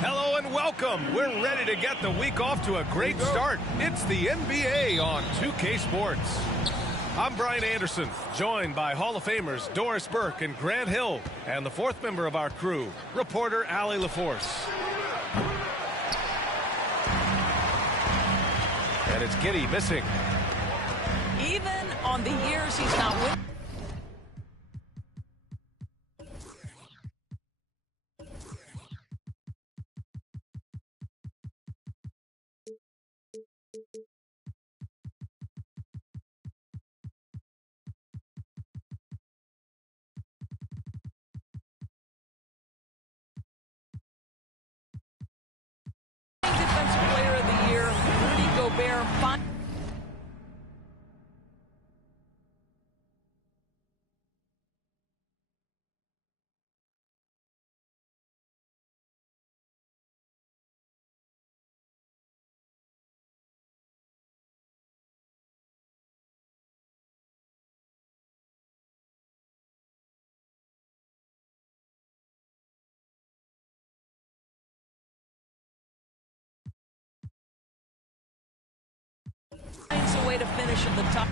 Hello and welcome. We're ready to get the week off to a great start. It's the NBA on 2K Sports. I'm Brian Anderson, joined by Hall of Famers Doris Burke and Grant Hill, and the fourth member of our crew, reporter Allie LaForce. And it's Giddey missing. Even on the years he's not winning. Defensive Player of the Year, Rudy Gobert. Finds a way to finish at the top.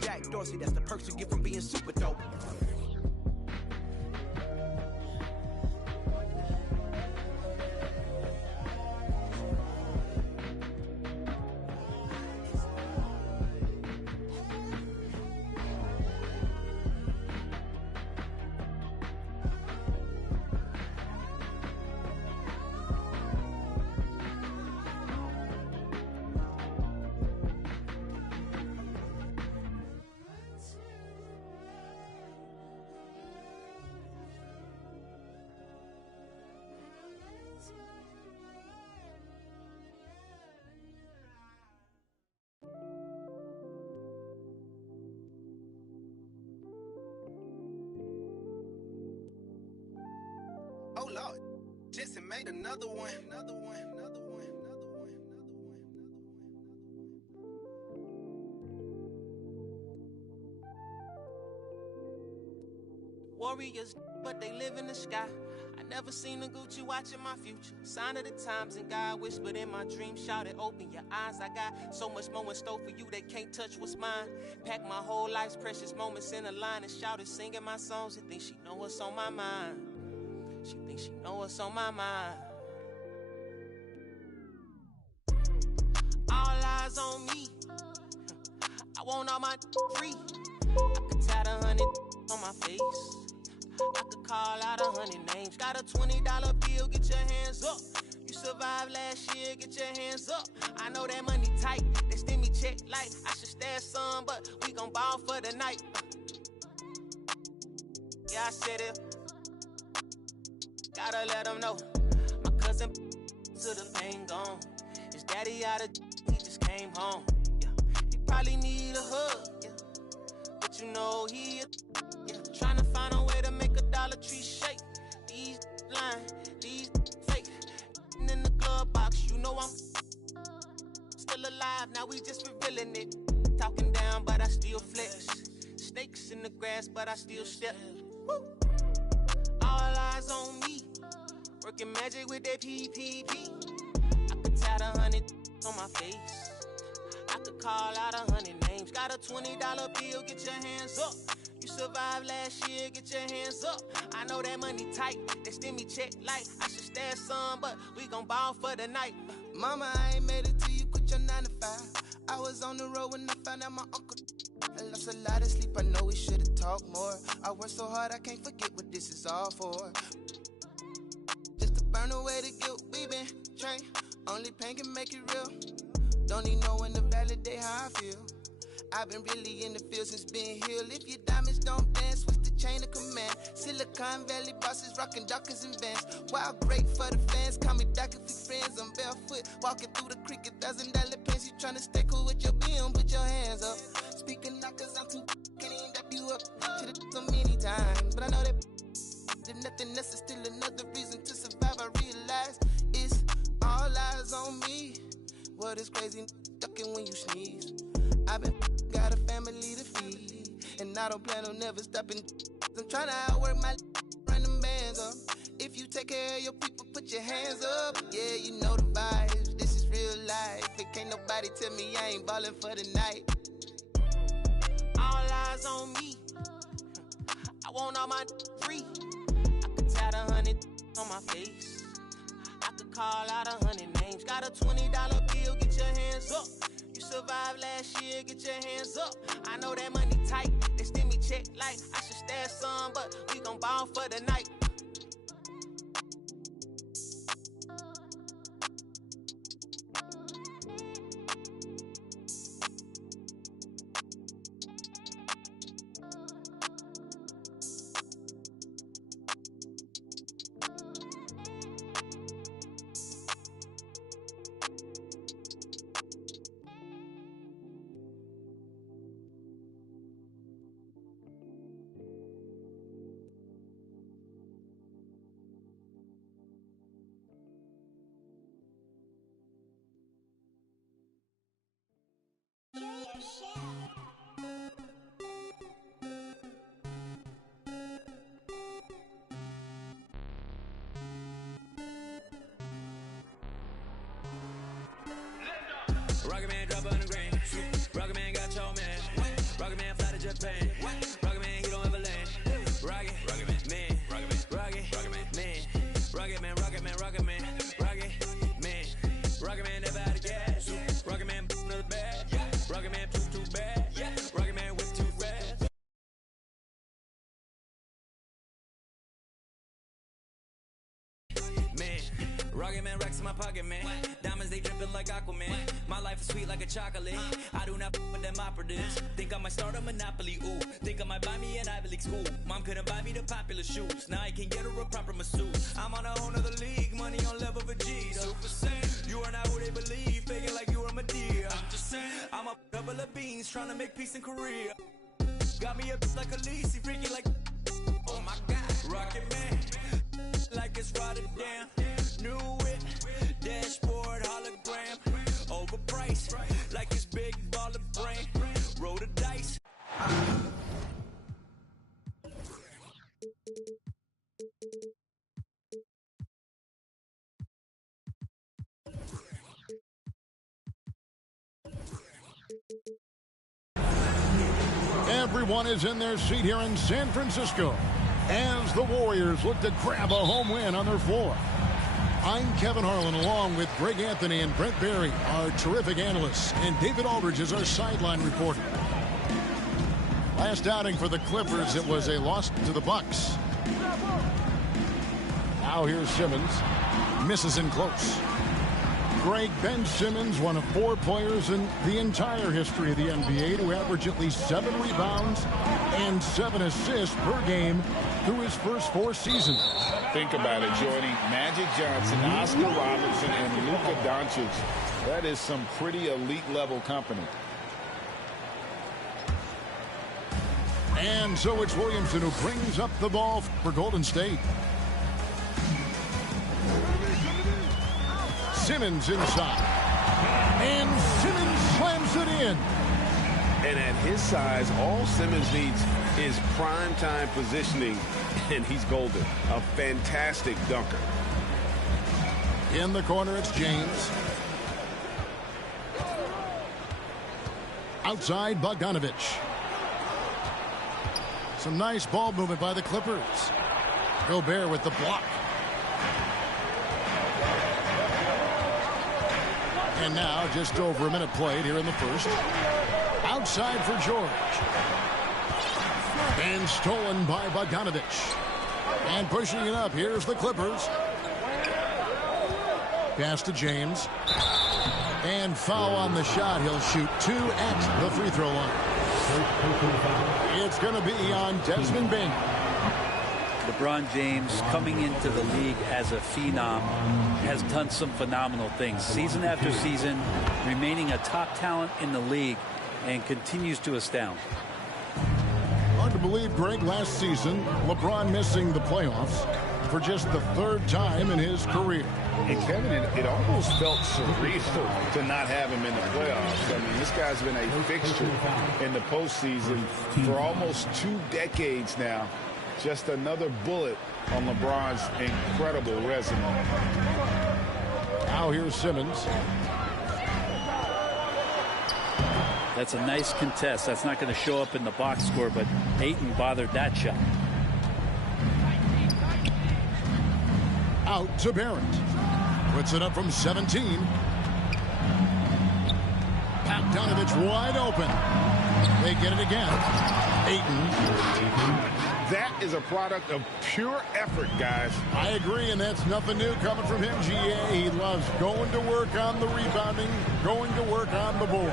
Jack Dorsey, that's the perks you get from being super dope. Oh Lord, Jetson made another one. Warriors, but they live in the sky. I never seen a Gucci watching my future. Sign of the times, and God whispered in my dream, shouted, open your eyes. I got so much more in store for you they can't touch what's mine. Pack my whole life's precious moments in a line and shouted, singing my songs and think she know what's on my mind. She thinks she know what's on my mind. All eyes on me. I want all my free. I could tie the 100 on my face. I could call out 100 names. Got a $20 bill, get your hands up. You survived last year, get your hands up. I know that money tight, they send me check like I should stash some, but we gon' ball for the night. Yeah, I said it. Gotta let them know. My cousin to the pain gone. His daddy out of he just came home. Yeah. He probably need a hug. Yeah. But you know he trying to find a way to make a Dollar Tree shake. These lying, these fake. And in the glove box, you know I'm still alive. Now we just revealing it. Talking down, but I still flex. Snakes in the grass, but I still step. Woo. All eyes on me. Working magic with that PPP. I could tie the 100 on my face. I could call out 100 names. Got a $20 bill, get your hands up. You survived last year, get your hands up. I know that money tight, they send me check like I should stash some, but we gon' ball for the night. Mama, I ain't made it till you quit your 9 to 5. I was on the road when I found out my uncle. I lost a lot of sleep, I know we should've talked more. I worked so hard, I can't forget what this is all for. Just to burn away the guilt, we been trained. Only pain can make it real. Don't need no one to validate how I feel. I've been really in the field since being healed. If your diamonds don't dance, what's the chain of command. Silicon Valley bosses rocking Dockers and Vans. Wild great for the fans, call me Doc if we friends. I'm barefoot, walking through the creek, $1,000 pants. You tryna stay cool with your BM, put your hands up. Speaking knockers, I'm too can't even dap you up. Should've so many times, but I know that if nothing else is still another reason to survive. I realize it's all eyes on me. What is crazy, ducking when you sneeze. I've been got a family to feed, and I don't plan on never stopping. I'm trying to outwork my run them bands up. If you take care of your people, put your hands up. Yeah, you know the vibes. This is real life. It can't nobody tell me I ain't ballin' for the night. All eyes on me. I want all my free. I could tat 100 on my face. I could call out 100 names. Got a $20 bill, get your hands up. You survived last year, get your hands up. I know that money tight, they send me check like I should stash some, but we gon' ball for the night. Rocket Man drop on the grain. Rocket Man got your man. Rocket Man fly to Japan. Rocket Man, he don't ever land. Rocket Man, Rocket Man, Rocket Man, Rocket Man, Rocket Man, Rocket Man, Rocket Man never out of gas. Rocket Man another bad. Rocket Man too bad. Rocket Man whip too fast. Man, Rocket Man racks in my pocket, man. Diamonds, they dripping like Aquaman. My life is sweet like a chocolate. I do not with them operatives. Think I might start a monopoly, ooh. Think I might buy me an Ivy League school. Mom couldn't buy me the popular shoes. Now I can get her a proper masseuse. I'm on a whole nother league. Money on level of a G. Super Saiyan. You are not who they believe. Faking like you are Medea. I'm just saying. I'm a couple of beans trying to make peace in Korea. Got me a like a Lisi, freaking like. Oh my God. Rocket Man. Like it's Rotterdam. New whip. Dashboard hologram. Overpriced. Like it's big baller brain. Roll the dice. Everyone is in their seat here in San Francisco as the Warriors look to grab a home win on their floor. I'm Kevin Harlan along with Greg Anthony and Brent Barry, our terrific analysts, and David Aldridge is our sideline reporter. Last outing for the Clippers, it was a loss to the Bucks. Now here's Simmons. Misses in close. Greg, Ben Simmons, one of 4 players in the entire history of the NBA to average at least 7 rebounds and 7 assists per game through his first 4 seasons. Think about it, joining Magic Johnson, Oscar Robertson, and Luka Doncic. That is some pretty elite level company. And so it's Williamson who brings up the ball for Golden State. Simmons inside. And Simmons slams it in. And at his size, all Simmons needs is prime-time positioning, and he's golden. A fantastic dunker. In the corner, it's James. Outside, Bogdanovich. Some nice ball movement by the Clippers. Gobert with the block. And now just over a minute played here in the first. Outside for George. And stolen by Bogdanovich. And pushing it up, here's the Clippers. Pass to James. And foul on the shot. He'll shoot 2 at the free throw line. It's going to be on Desmond Bain. LeBron James, coming into the league as a phenom, has done some phenomenal things. Season after season, remaining a top talent in the league, and continues to astound. Hard to believe, Greg, last season, LeBron missing the playoffs for just the third time in his career. And Kevin, it almost felt surreal to not have him in the playoffs. I mean, this guy's been a fixture in the postseason for almost 2 decades now. Just another bullet on LeBron's incredible resume. Now here's Simmons. That's a nice contest. That's not going to show up in the box score, but Ayton bothered that shot. Out to Barrett. Puts it up from 17. Bogdanovich wide open. They get it again. Ayton. That is a product of pure effort, guys. I agree, and that's nothing new coming from him, GA. He loves going to work on the rebounding, going to work on the board.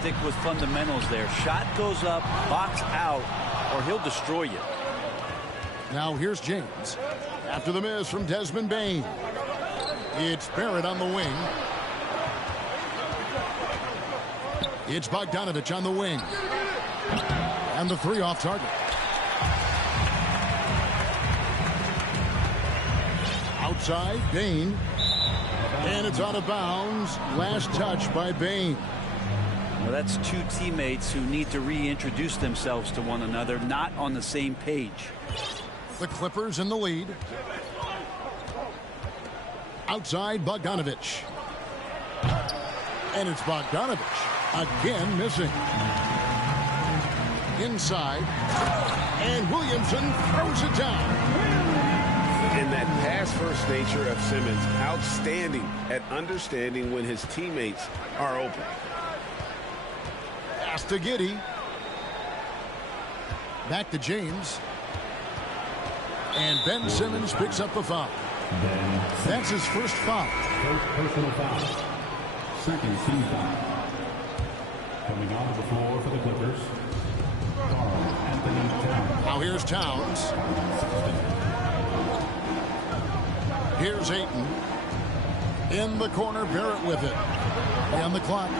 Stick with fundamentals there. Shot goes up, box out, or he'll destroy you. Now here's James. After the miss from Desmond Bain. It's Barrett on the wing. It's Bogdanovich on the wing. And the three off target. Outside, Bain. And it's out of bounds. Last touch by Bain. Well, that's two teammates who need to reintroduce themselves to one another, not on the same page. The Clippers in the lead. Outside, Bogdanovich. And it's Bogdanovich again missing. Inside. And Williamson throws it down. And that pass-first nature of Simmons, outstanding at understanding when his teammates are open. Pass to Giddey. Back to James. And Ben Simmons picks up the foul. That's his first foul. Personal foul. Second team foul. Coming onto the floor for the Clippers. Anthony Towns. Now here's Towns. Here's Ayton. In the corner, Barrett with it. On the clock.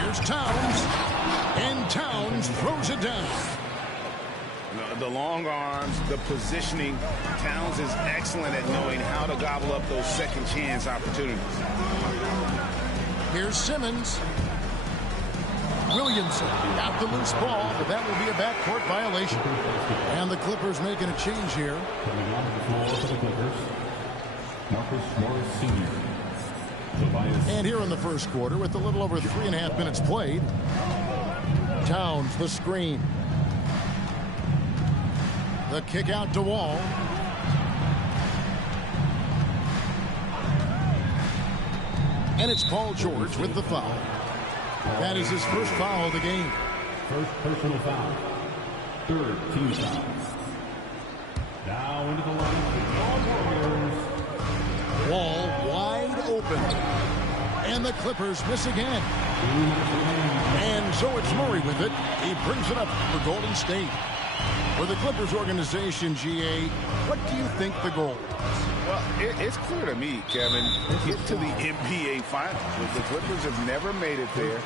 Here's Towns. And Towns throws it down. The long arms, the positioning. Towns is excellent at knowing how to gobble up those second chance opportunities. Here's Simmons. Williamson got the loose ball, but that will be a backcourt violation. And the Clippers making a change here. Coming on the floor for the Clippers. Marcus Morris Sr. Tobias. And here in the first quarter, with a little over 3.5 minutes played, Towns the screen. The kick out to Wall. And it's Paul George with the foul. That is his first foul of the game. First personal foul. Third team foul. Now into the line. Wall wide open. And the Clippers miss again. And so it's Murray with it. He brings it up for Golden State. For the Clippers organization, GA, what do you think the goal is? Well, it's clear to me, Kevin, get to the NBA Finals. The Clippers have never made it there. I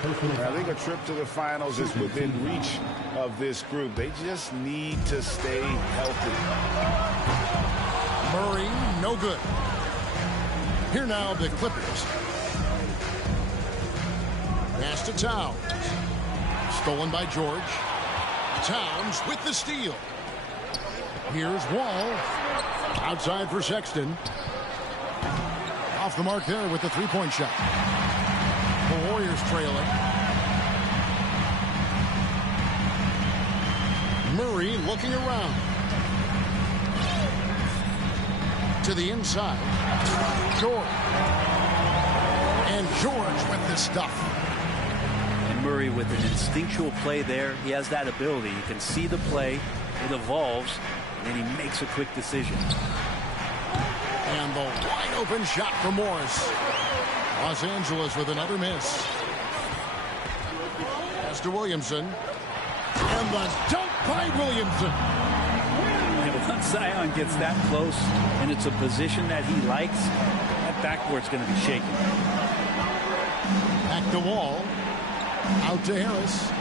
think a trip to the Finals is within reach of this group. They just need to stay healthy. Murray, no good. Here now, the Clippers. Pass to Towns. Stolen by George. Towns with the steal. Here's Wall. Outside for Sexton. Off the mark there with the three-point shot. The Warriors trailing. Murray looking around. To the inside. George. And George with the stuff. Murray with an instinctual play there. He has that ability. You can see the play. It evolves. And then he makes a quick decision. And the wide open shot for Morris. Los Angeles with another miss. Pass to Williamson. And the dunk by Williamson. And once Zion gets that close and it's a position that he likes, that backboard's going to be shaking. Back to Wall. Out to Harris.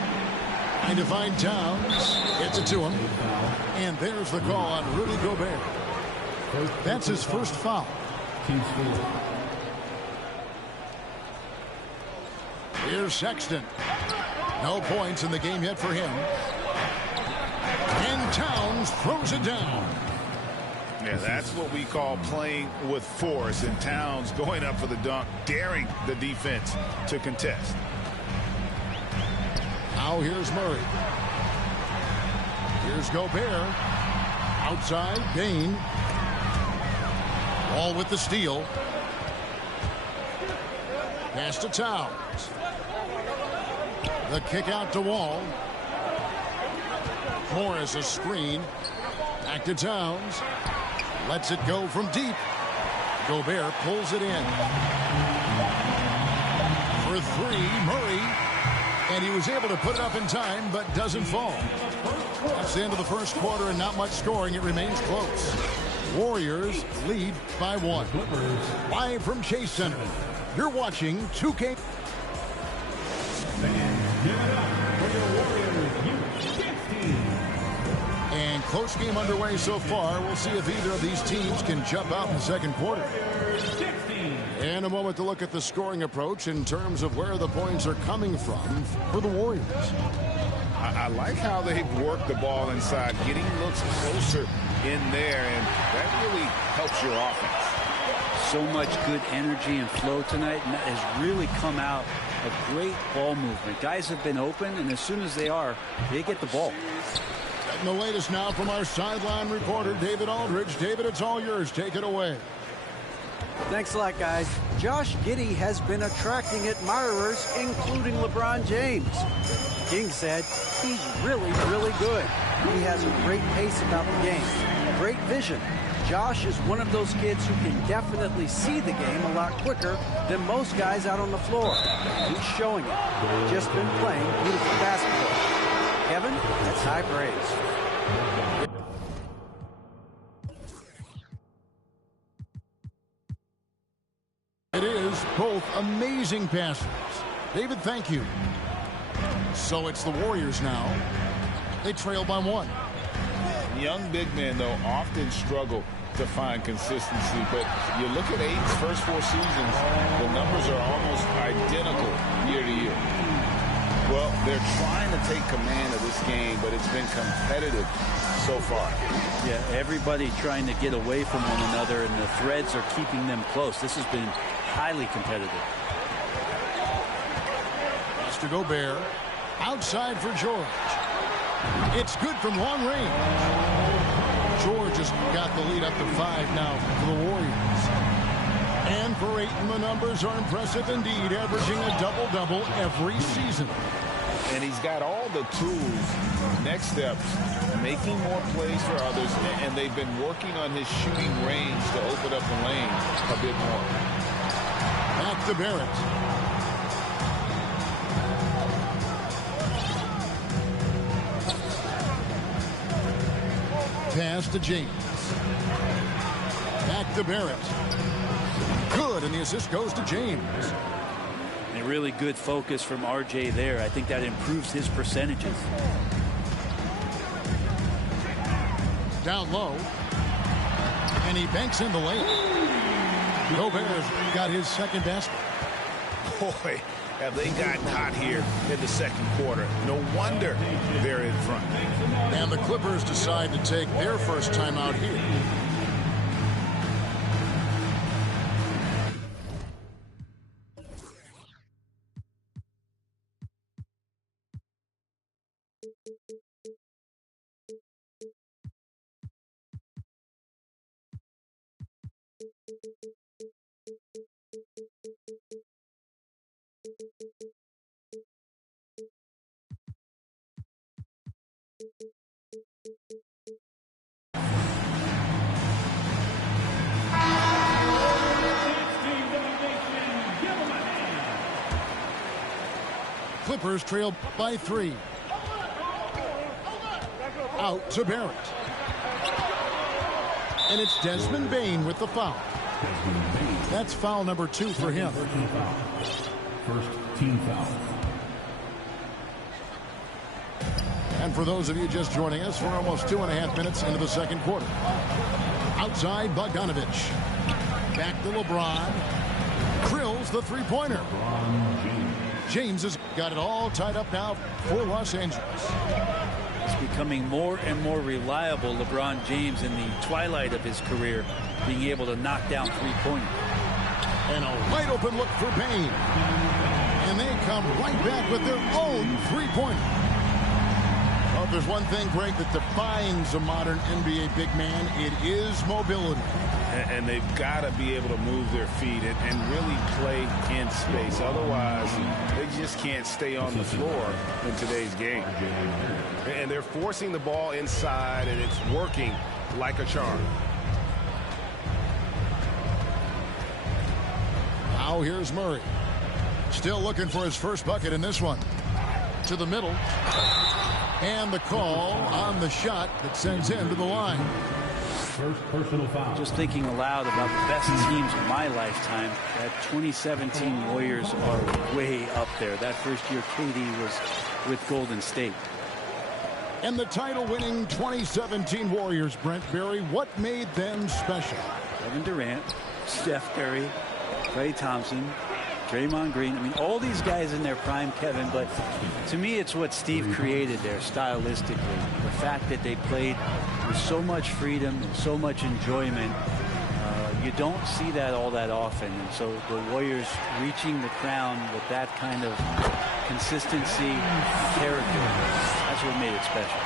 Trying to find Towns. Gets it to him. And there's the call on Rudy Gobert. That's his first foul. Here's Sexton. No points in the game yet for him. And Towns throws it down. Yeah, that's what we call playing with force. And Towns going up for the dunk, daring the defense to contest. Now here's Murray. Here's Gobert. Outside, Bain. Wall with the steal. Pass to Towns. The kick out to Wall. Morris a screen. Back to Towns. Lets it go from deep. Gobert pulls it in. For three, Murray. And he was able to put it up in time, but doesn't fall. That's the end of the first quarter and not much scoring. It remains close. Warriors lead by 1. Live from Chase Center. You're watching 2K. And close game underway so far. We'll see if either of these teams can jump out in the second quarter. And a moment to look at the scoring approach in terms of where the points are coming from for the Warriors. I like how they've worked the ball inside, getting looks closer in there, and that really helps your offense. So much good energy and flow tonight, and that has really come out of great ball movement. Guys have been open, and as soon as they are, they get the ball. And the latest now from our sideline reporter, David Aldridge. David, it's all yours. Take it away. Thanks a lot, guys. Josh Giddey has been attracting admirers, including LeBron James. King said he's really, really good. He has a great pace about the game, great vision. Josh is one of those kids who can definitely see the game a lot quicker than most guys out on the floor. He's showing it. Just been playing beautiful basketball. Kevin, that's high praise. It is both amazing passes. David, thank you. So it's the Warriors now. They trail by 1. Young big men, though, often struggle to find consistency. But you look at Aiden's first 4 seasons, the numbers are almost identical year to year. Well, they're trying to take command of this game, but it's been competitive so far. Yeah, everybody trying to get away from one another, and the threads are keeping them close. This has been highly competitive. Mr. Gobert. Outside for George. It's good from long range. George has got the lead up to 5 now for the Warriors. And for Ayton, the numbers are impressive indeed, averaging a double-double every season. And he's got all the tools. Next steps, making more plays for others, and they've been working on his shooting range to open up the lane a bit more. Back to Barrett. Pass to James. Back to Barrett. Good, and the assist goes to James. A really good focus from RJ there. I think that improves his percentages. Down low. And he banks in the lane. Gobert's got his second basket. Boy, have they gotten hot here in the second quarter. No wonder they're in front. And the Clippers decide to take their first timeout here. Clippers trail by 3. Out to Barrett. And it's Desmond Bane with the foul. That's foul number 2 for him. First team foul. And for those of you just joining us, we're almost 2.5 minutes into the second quarter. Outside, Bogdanovich. Back to LeBron. Drills the three-pointer. James has got it all tied up now for Los Angeles. It's becoming more and more reliable, LeBron James, in the twilight of his career, being able to knock down three-pointers. And a wide open look for Bane. And they come right back with their own three-pointer. Well, if there's one thing, Greg, that defines a modern NBA big man, it is mobility. And they've got to be able to move their feet and really play in space. Otherwise, they just can't stay on the floor in today's game. And they're forcing the ball inside, and it's working like a charm. Now here's Murray. Still looking for his first bucket in this one. To the middle. And the call on the shot that sends him to the line. First personal foul. Just thinking aloud about the best teams of my lifetime, that 2017 Warriors are way up there. That first year KD was with Golden State. And the title-winning 2017 Warriors, Brent Barry, what made them special? Kevin Durant, Steph Curry, Klay Thompson, Draymond Green. I mean, all these guys in their prime, Kevin, but to me, it's what Steve created there stylistically. The fact that they played with so much freedom and so much enjoyment. You don't see that all that often. And so the Warriors reaching the crown with that kind of consistency, character, that's what made it special.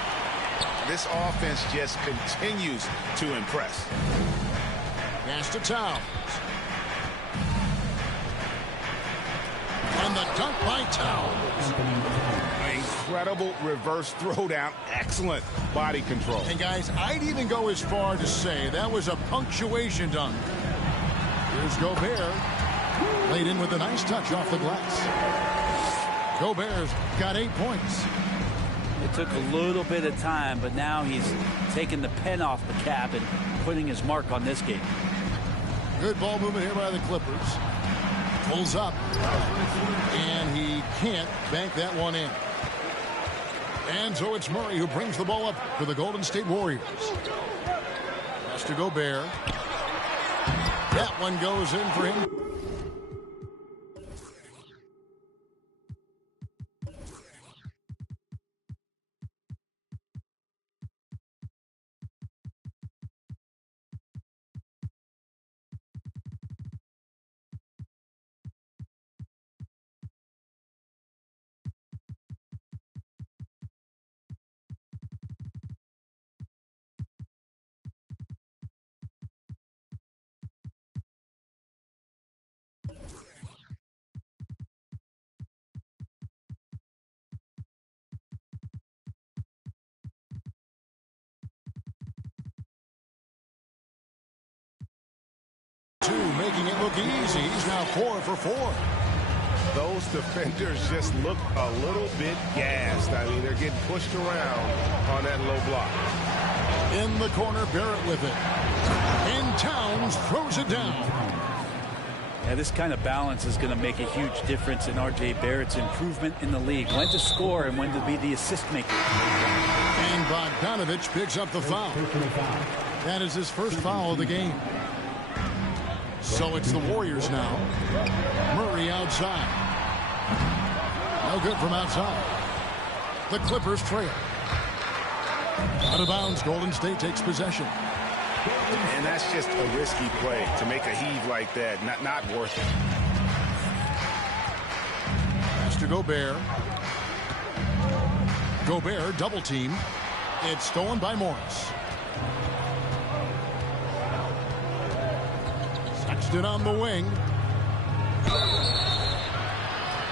This offense just continues to impress. Pass to Towns. And the dunk by Towns. Incredible reverse throwdown. Excellent body control. And guys, I'd even go as far to say that was a punctuation dunk. Here's Gobert. Laid in with a nice touch off the glass. Gobert's got 8 points. It took a little bit of time, but now he's taking the pen off the cap and putting his mark on this game. Good ball movement here by the Clippers. Pulls up. And he can't bank that one in. And so it's Murray who brings the ball up for the Golden State Warriors. Pass to Gobert. That one goes in for him. Making it look easy. He's now 4 for 4. Those defenders just look a little bit gassed. I mean, they're getting pushed around on that low block. In the corner, Barrett with it. And Towns throws it down. Yeah, this kind of balance is going to make a huge difference in R.J. Barrett's improvement in the league. When to score and when to be the assist maker. And Bogdanovich picks up the foul. That is his first foul of the game. So it's the Warriors now. Murray outside. No good from outside. The Clippers trail. Out of bounds, Golden State takes possession. And that's just a risky play to make a heave like that. Not worth it. Pass to Gobert. Gobert double team. It's stolen by Morris. Sexton on the wing.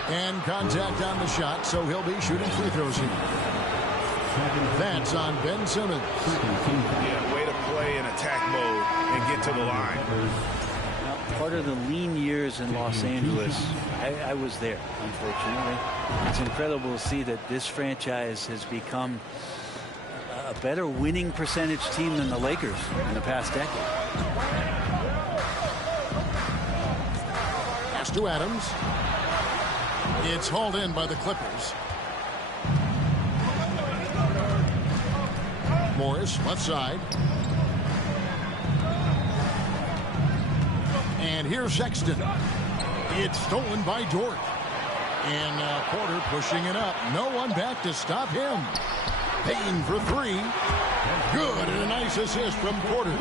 And contact on the shot, so he'll be shooting free throws here. That's on Ben Simmons. Yeah, way to play in attack mode and get to the line. Now, part of the lean years in Los Angeles. I was there, unfortunately. It's incredible to see that this franchise has become a better winning percentage team than the Lakers in the past decade. Pass to Adams. It's hauled in by the Clippers. Morris, left side. And here's Sexton. It's stolen by Dort. And Porter pushing it up. No one back to stop him. Payne for three. Good, and a nice assist from Porter.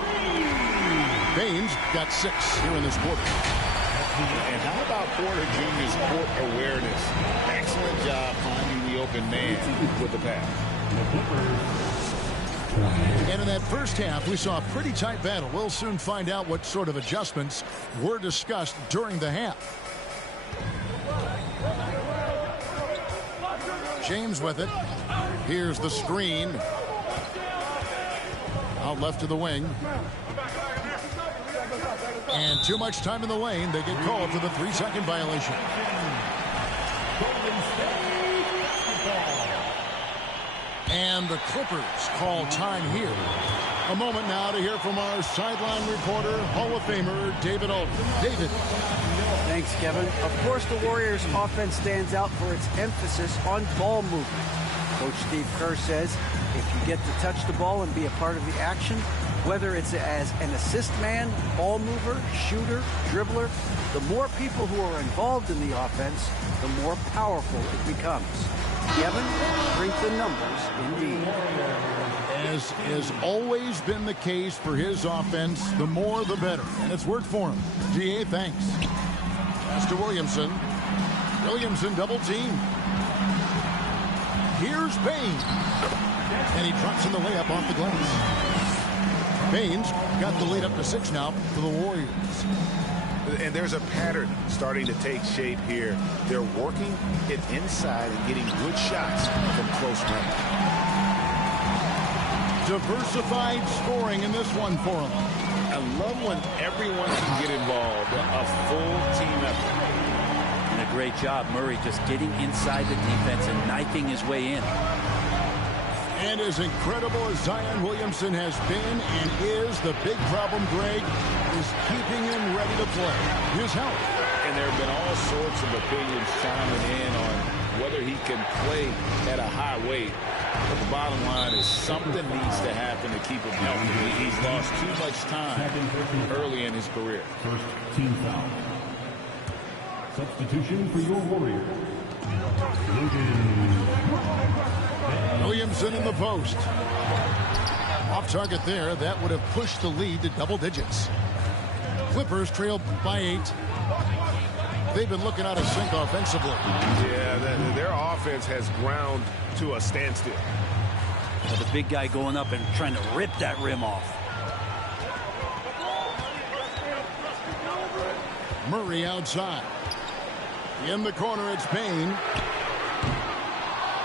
Payne's got 6 here in this quarter. And how about Porter Jr.'s court awareness? Excellent job finding the open man with the pass. And in that first half, we saw a pretty tight battle. We'll soon find out what sort of adjustments were discussed during the half. James with it. Here's the screen. Out left to the wing. And too much time in the lane. They get called for the 3-second violation. And the Clippers call time here. A moment now to hear from our sideline reporter, Hall of Famer David Aldridge. David. Thanks, Kevin. Of course, the Warriors' offense stands out for its emphasis on ball movement. Coach Steve Kerr says if you get to touch the ball and be a part of the action, whether it's as an assist man, ball mover, shooter, dribbler, the more people who are involved in the offense, the more powerful it becomes. Kevin, strength in numbers, indeed. As has always been the case for his offense, the more the better. And it's worked for him. DA, thanks. Pass to Williamson. Williamson double team. Here's Payne. And he drops in the layup off the glass. Payne's got the lead up to 6 now for the Warriors. And there's a pattern starting to take shape here. They're working it inside and getting good shots from close range. Diversified scoring in this one for them. I love when everyone can get involved. A full team effort. And a great job, Murray, just getting inside the defense and knifing his way in. And as incredible as Zion Williamson has been and is, the big problem, Greg, is keeping him ready to play. His health. And there have been all sorts of opinions chiming in on whether he can play at a high weight. But the bottom line is something needs to happen to keep him healthy. He's lost too much time early in his career. First team foul. Substitution for your Warriors. Williamson in the post. Off target there. That would have pushed the lead to double digits. Clippers trail by 8. They've been looking out of sync offensively. Yeah, their offense has ground to a standstill. Well, the big guy going up and trying to rip that rim off. Murray outside. In the corner, it's Payne.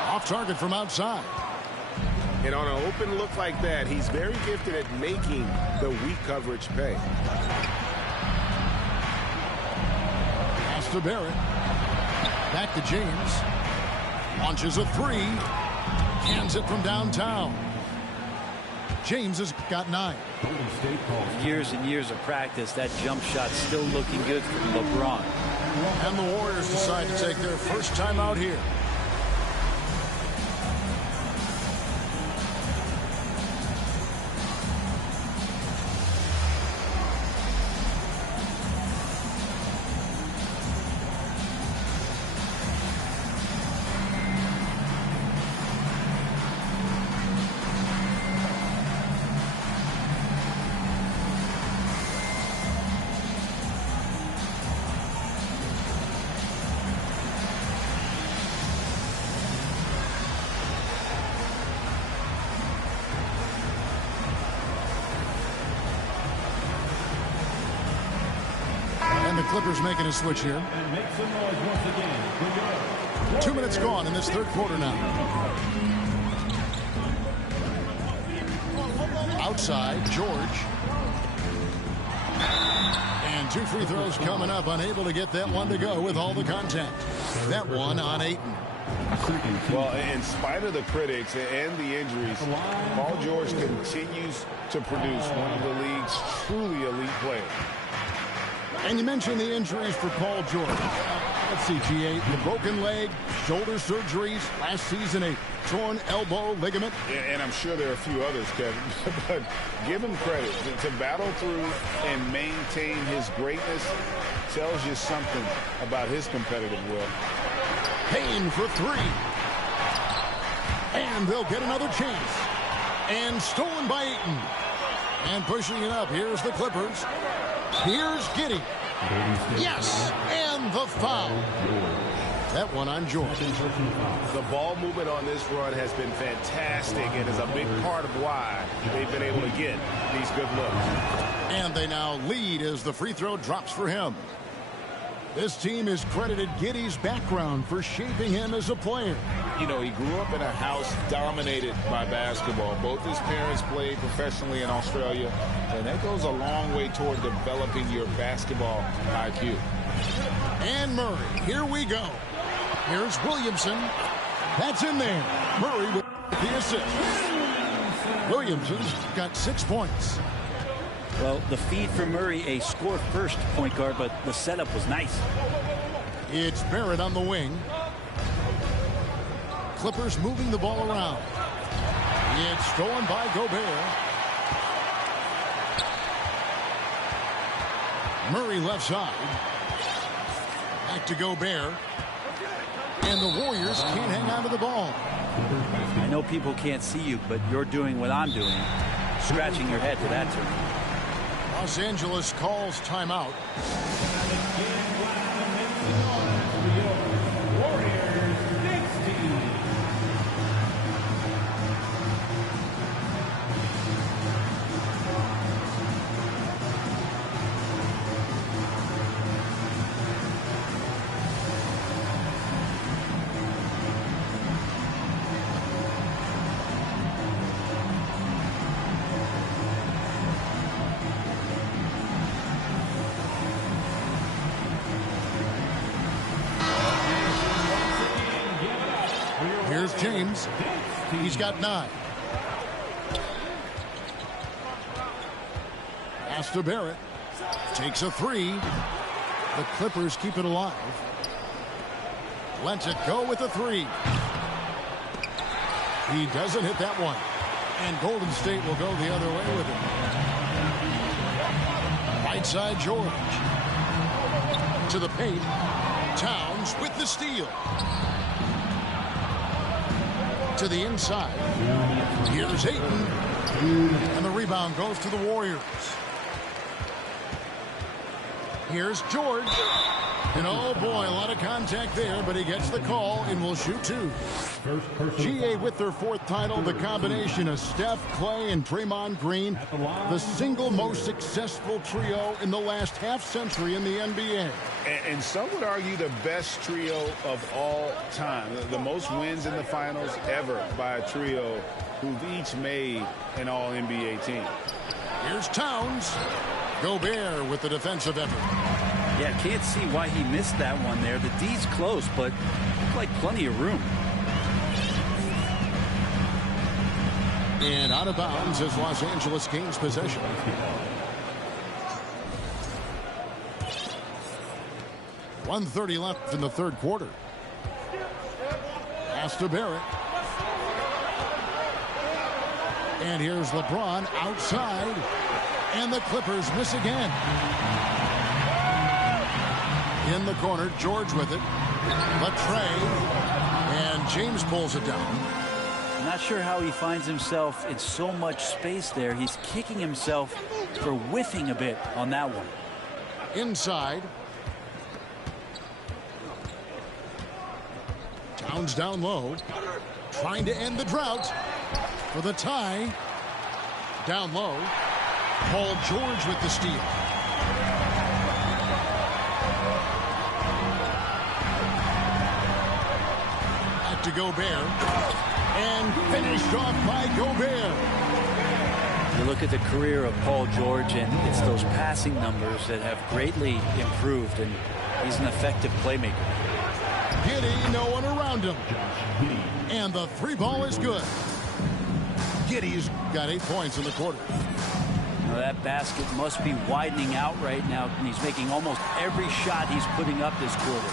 Off target from outside. And on an open look like that, he's very gifted at making the weak coverage pay. Pass to Barrett. Back to James. Launches a 3. Hands it from downtown. James has got 9. Years and years of practice, that jump shot still looking good from LeBron. And the Warriors decide to take their first time out here. Clippers making a switch here. 2 minutes gone in this third quarter now. Outside, George. And And 2 free throws coming up. Unable to get that one to go with all the contact. That one on Ayton. Well, in spite of the critics and the injuries, Paul George continues to produce one of the league's truly elite players. And you mentioned the injuries for Paul George. Let's see, GA, the broken leg, shoulder surgeries, last season a torn elbow ligament. And I'm sure there are a few others, Kevin, but give him credit. To battle through and maintain his greatness tells you something about his competitive will. Payne for 3. And they'll get another chance. And stolen by Ayton. And pushing it up, here's the Clippers. Here's Giddey. Yes, and the foul. That one on George. The ball movement on this run has been fantastic and is a big part of why they've been able to get these good looks. And they now lead as the free throw drops for him. This team has credited Giddey's background for shaping him as a player. You know, he grew up in a house dominated by basketball. Both his parents played professionally in Australia, and that goes a long way toward developing your basketball IQ. And Murray, here we go. Here's Williamson. That's in there. Murray with the assist. Williamson's got 6 points. Well, the feed for Murray, a score-first point guard, but the setup was nice. It's Barrett on the wing. Clippers moving the ball around. It's stolen by Gobert. Murray left side. Back to Gobert. And the Warriors can't hang on to the ball. I know people can't see you, but you're doing what I'm doing. Scratching your head to that tune. Los Angeles calls timeout. Here's James. He's got 9. Pass to Barrett. Takes a 3. The Clippers keep it alive. Lets it go with a 3. He doesn't hit that one. And Golden State will go the other way with it. Right side George. To the paint. Towns with the steal. To the inside. Here's Ayton. And the rebound goes to the Warriors. Here's George. And oh boy, a lot of contact there, but he gets the call and will shoot 2. GA with their 4th title, the combination of Steph, Clay, and Draymond Green, the single most successful trio in the last half-century in the NBA. And some would argue the best trio of all time. The most wins in the finals ever by a trio who've each made an all-NBA team. Here's Towns. Gobert with the defensive effort. Yeah, can't see why he missed that one there. The D's close, but looked like plenty of room. And out of bounds as Los Angeles gains possession. .130 left in the 3rd quarter. Pass to Barrett. And here's LeBron outside. And the Clippers miss again. In the corner, George with it. Latrey. And James pulls it down. Not sure how he finds himself in so much space there. He's kicking himself for whiffing a bit on that one. Inside. Towns down low. Trying to end the drought. For the tie. Down low. Paul George with the steal. Back to Gobert. And finished off by Gobert. You look at the career of Paul George, and it's those passing numbers that have greatly improved, and he's an effective playmaker. Giddey, no one around him. And the three ball is good. Giddey's got 8 points in the quarter. Now that basket must be widening out right now, and he's making almost every shot he's putting up this quarter.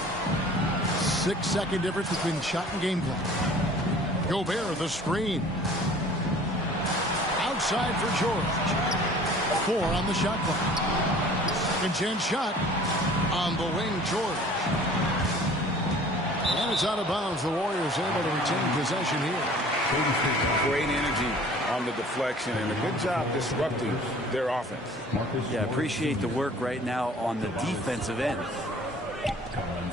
6-second difference between shot and game clock. Gobert, the screen. Outside for George. 4 on the shot clock. Second chance shot on the wing, George. And it's out of bounds. The Warriors able to retain possession here. Great energy on the deflection and a good job disrupting their offense. Yeah, appreciate the work right now on the defensive end.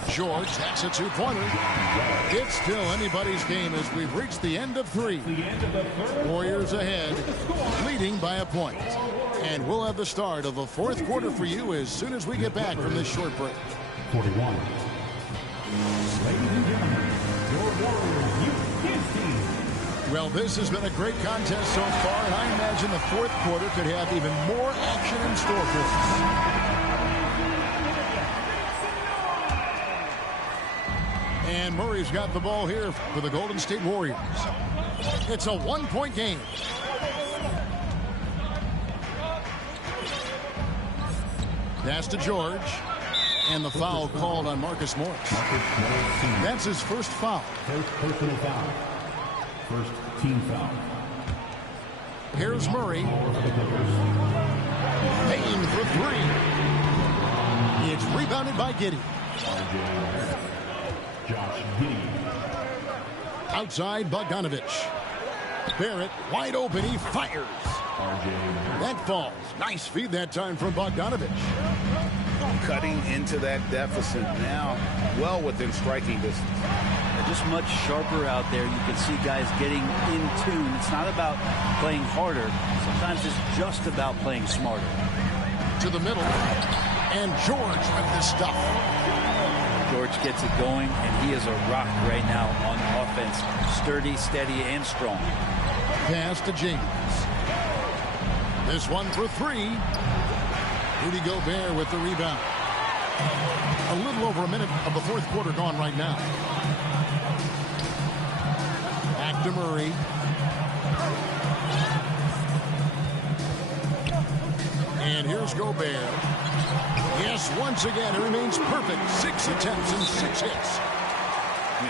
George, that's a two-pointer. It's still anybody's game as we've reached the end of 3. Warriors ahead, leading by a point. And we'll have the start of the 4th quarter for you as soon as we get back from this short break. 41. Ladies and gentlemen, your Warriors Youth Dance Team. Well, this has been a great contest so far, and I imagine the 4th quarter could have even more action in store for us. And Murray's got the ball here for the Golden State Warriors. It's a 1-point game. Pass to George. And the foul called on Marcus Morris. That's his first foul. First personal foul. First team foul. Here's Murray. Payne for 3. It's rebounded by Giddey. Josh Giddey. Outside Bogdanovich. Barrett wide open. He fires. That falls. Nice feed that time from Bogdanovich. Cutting into that deficit now, well within striking distance. They're just much sharper out there. You can see guys getting in tune. It's not about playing harder. Sometimes it's just about playing smarter. To the middle. And George with the stuff. George gets it going, and he is a rock right now on offense. Sturdy, steady, and strong. Pass to James. This one for 3. Rudy Gobert with the rebound. A little over a minute of the 4th quarter gone right now. Back to Murray. And here's Gobert. Yes, once again, it remains perfect. 6 attempts and 6 hits.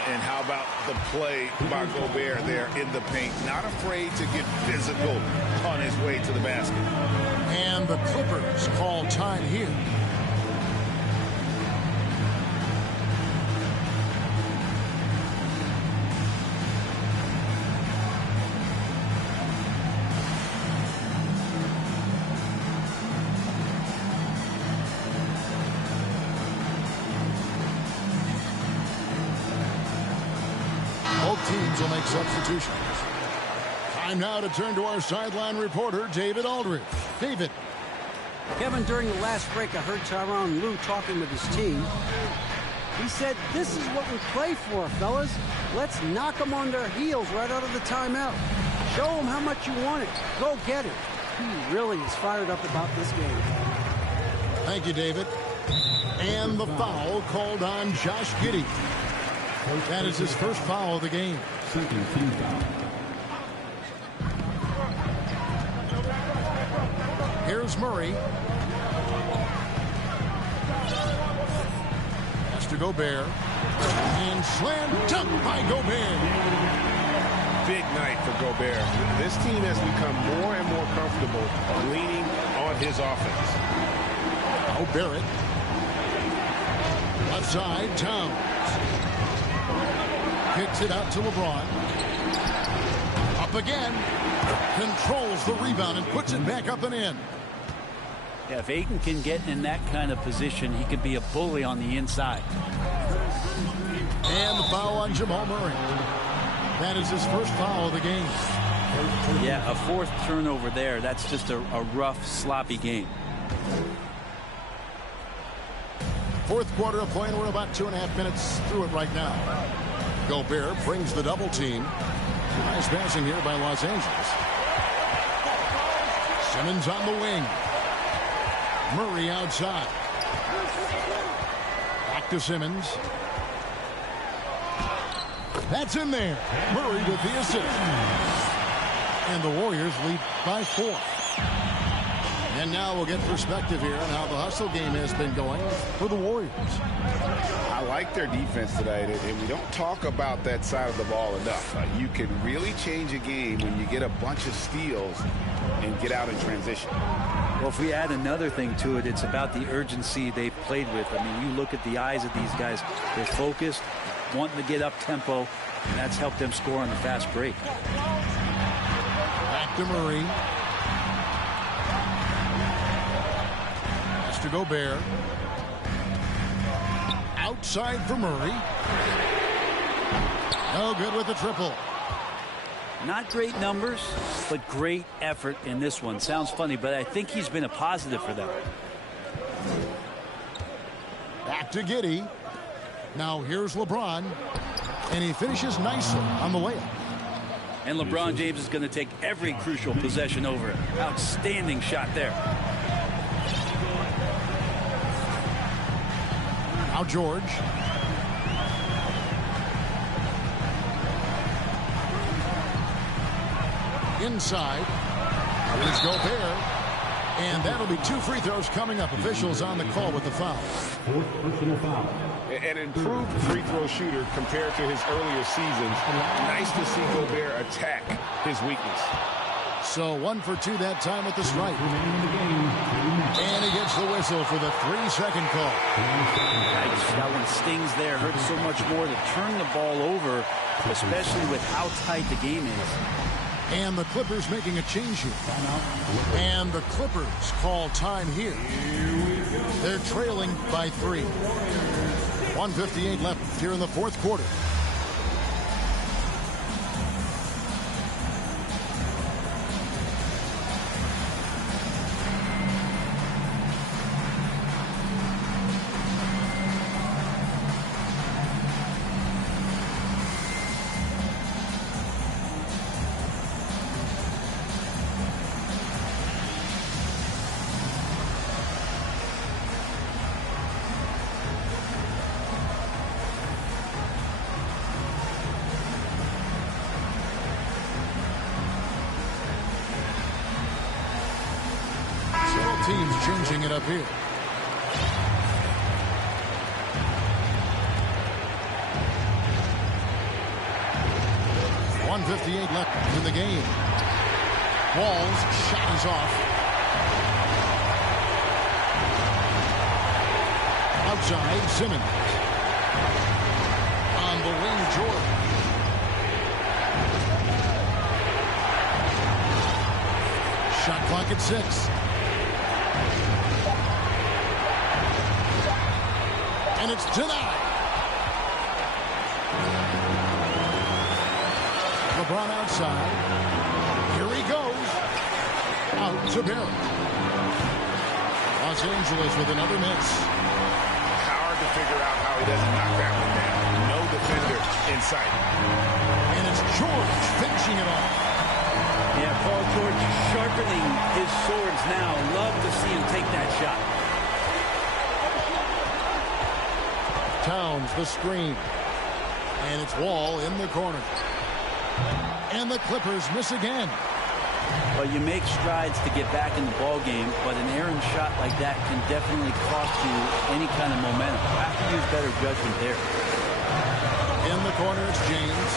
And how about the play by Gobert there in the paint? Not afraid to get physical on his way to the basket. And the Clippers call time here. Both teams will make substitutions. Time now to turn to our sideline reporter, David Aldridge. David. Kevin, during the last break, I heard Tyronn Lue talking with his team. He said, this is what we play for, fellas. Let's knock them on their heels right out of the timeout. Show them how much you want it. Go get it. He really is fired up about this game. Thank you, David. And the foul called on Josh Giddey. That is his first foul of the game. Second team foul. Here's Murray. Pass to Gobert. And slam dunk by Gobert. Big night for Gobert. This team has become more and more comfortable leaning on his offense. Oh, Barrett. Left side, Towns. Kicks it out to LeBron. Up again. Controls the rebound and puts it back up and in. Yeah, if Ayton can get in that kind of position, he could be a bully on the inside. And the foul on Jamal Murray. That is his first foul of the game. Yeah, a 4th turnover there. That's just a rough, sloppy game. 4th quarter of play, and we're about 2.5 minutes through it right now. Gobert brings the double team. Nice passing here by Los Angeles. Simmons on the wing. Murray outside. Back to Simmons. That's in there. Murray with the assist. And the Warriors lead by 4. And now we'll get perspective here on how the hustle game has been going for the Warriors. I like their defense tonight, and we don't talk about that side of the ball enough. You can really change a game when you get a bunch of steals and get out in transition. Well, if we add another thing to it, it's about the urgency they've played with. I mean, you look at the eyes of these guys. They're focused, wanting to get up tempo, and that's helped them score on the fast break. Back to Murray. To Gobert. Outside for Murray. No good with the triple. Not great numbers, but great effort in this one. Sounds funny, but I think he's been a positive for them. Back to Giddey. Now here's LeBron. And he finishes nicely on the layup. And LeBron James is going to take every crucial possession over it. Outstanding shot there. Now George. Inside. Here's Gobert. And that'll be 2 free throws coming up. Officials on the call with the foul. An improved free throw shooter compared to his earlier seasons. Nice to see Gobert attack his weakness. So 1 for 2 that time at the stripe. And he gets the whistle for the 3-second call. That one stings there. Hurts so much more to turn the ball over, especially with how tight the game is. And the Clippers making a change here. And the Clippers call time here. They're trailing by 3. 1:58 left here in the fourth quarter. Teams changing it up here. .158 left in the game. Wall's shot is off. Outside, Simmons. On the wing, George. Shot clock at 6. And it's denied. LeBron outside. Here he goes. Out to Barrett. Los Angeles with another miss. Hard to figure out how he doesn't knock that one down. No defender in sight. And it's George finishing it off. Yeah, Paul George sharpening his swords now. Love to see him take that shot. Towns the screen. And it's Wall in the corner. And the Clippers miss again. Well, you make strides to get back in the ball game, but an errant shot like that can definitely cost you any kind of momentum. You have to use better judgment there. In the corner, it's James.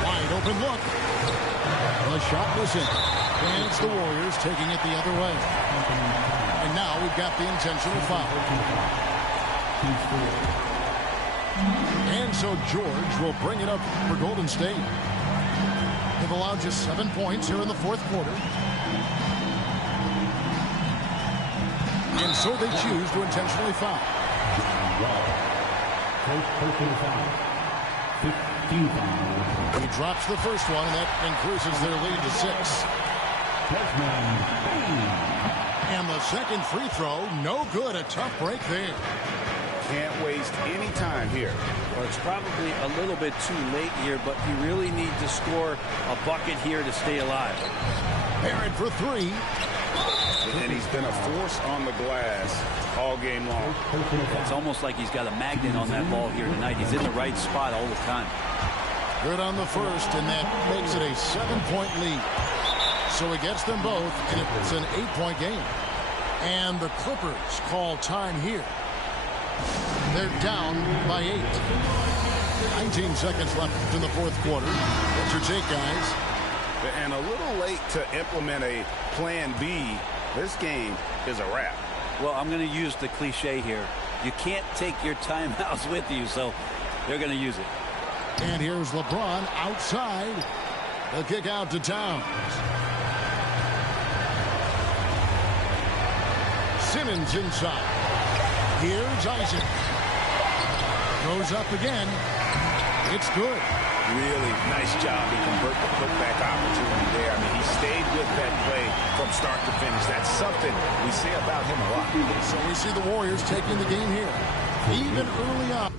Wide open look. The shot was in. And it's the Warriors taking it the other way. And now we've got the intentional foul. And so George will bring it up for Golden State. They've allowed just 7 points here in the fourth quarter. And so they choose to intentionally foul. He drops the first one, and that increases their lead to 6. And the second free throw, no good. A tough break there. Can't waste any time here. Well, it's probably a little bit too late here, but you really need to score a bucket here to stay alive. Barrett for three. And he's been a force on the glass all game long. It's almost like he's got a magnet on that ball here tonight. He's in the right spot all the time. Good on the first, and that makes it a 7-point lead. So he gets them both, and it's an 8-point game. And the Clippers call time here. They're down by 8. 19 seconds left in the fourth quarter. What's your take, guys? And a little late to implement a plan B. This game is a wrap. Well, I'm going to use the cliche here. You can't take your timeouts with you, so they're going to use it. And here's LeBron outside. The kick out to Towns. Simmons inside. Here's Isaac. Goes up again. It's good. Really nice job to convert the putback opportunity there. I mean, he stayed with that play from start to finish. That's something we say about him a lot. So we see the Warriors taking the game here. Even early on.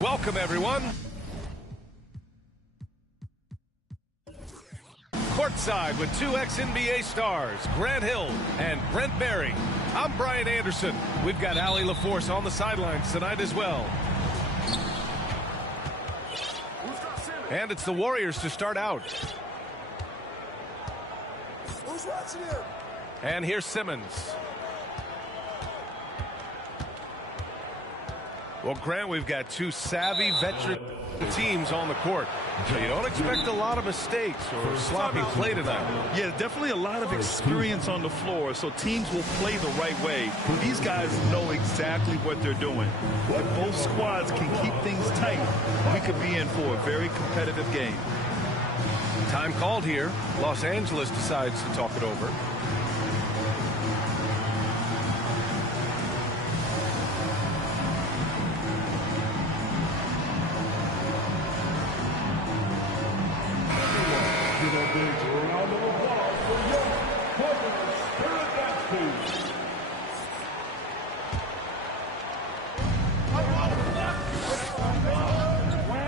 Welcome, everyone. Courtside with two ex-NBA stars, Grant Hill and Brent Barry. I'm Brian Anderson. We've got Allie LaForce on the sidelines tonight as well. And it's the Warriors to start out. Who's watching him? And here's Simmons. Well, Grant, we've got two savvy veteran teams on the court. So you don't expect a lot of mistakes or sloppy play tonight. Yeah, definitely a lot of experience on the floor, so teams will play the right way. These guys know exactly what they're doing. If both squads can keep things tight, we could be in for a very competitive game. Time called here. Los Angeles decides to talk it over.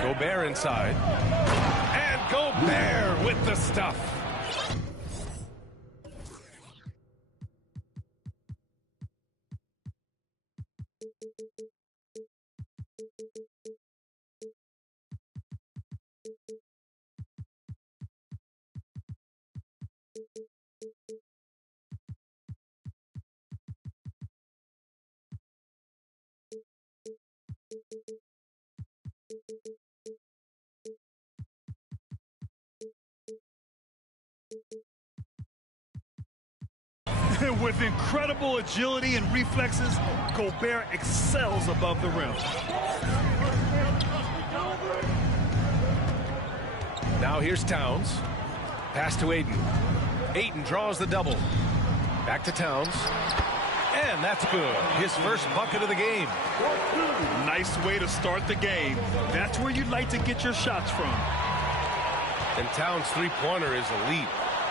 Gobert inside. And Gobert with the stuff. And with incredible agility and reflexes, Gobert excels above the rim. Now here's Towns. Pass to Ayton. Ayton draws the double. Back to Towns. And that's good. His first bucket of the game. Nice way to start the game. That's where you'd like to get your shots from. And Towns' three-pointer is elite.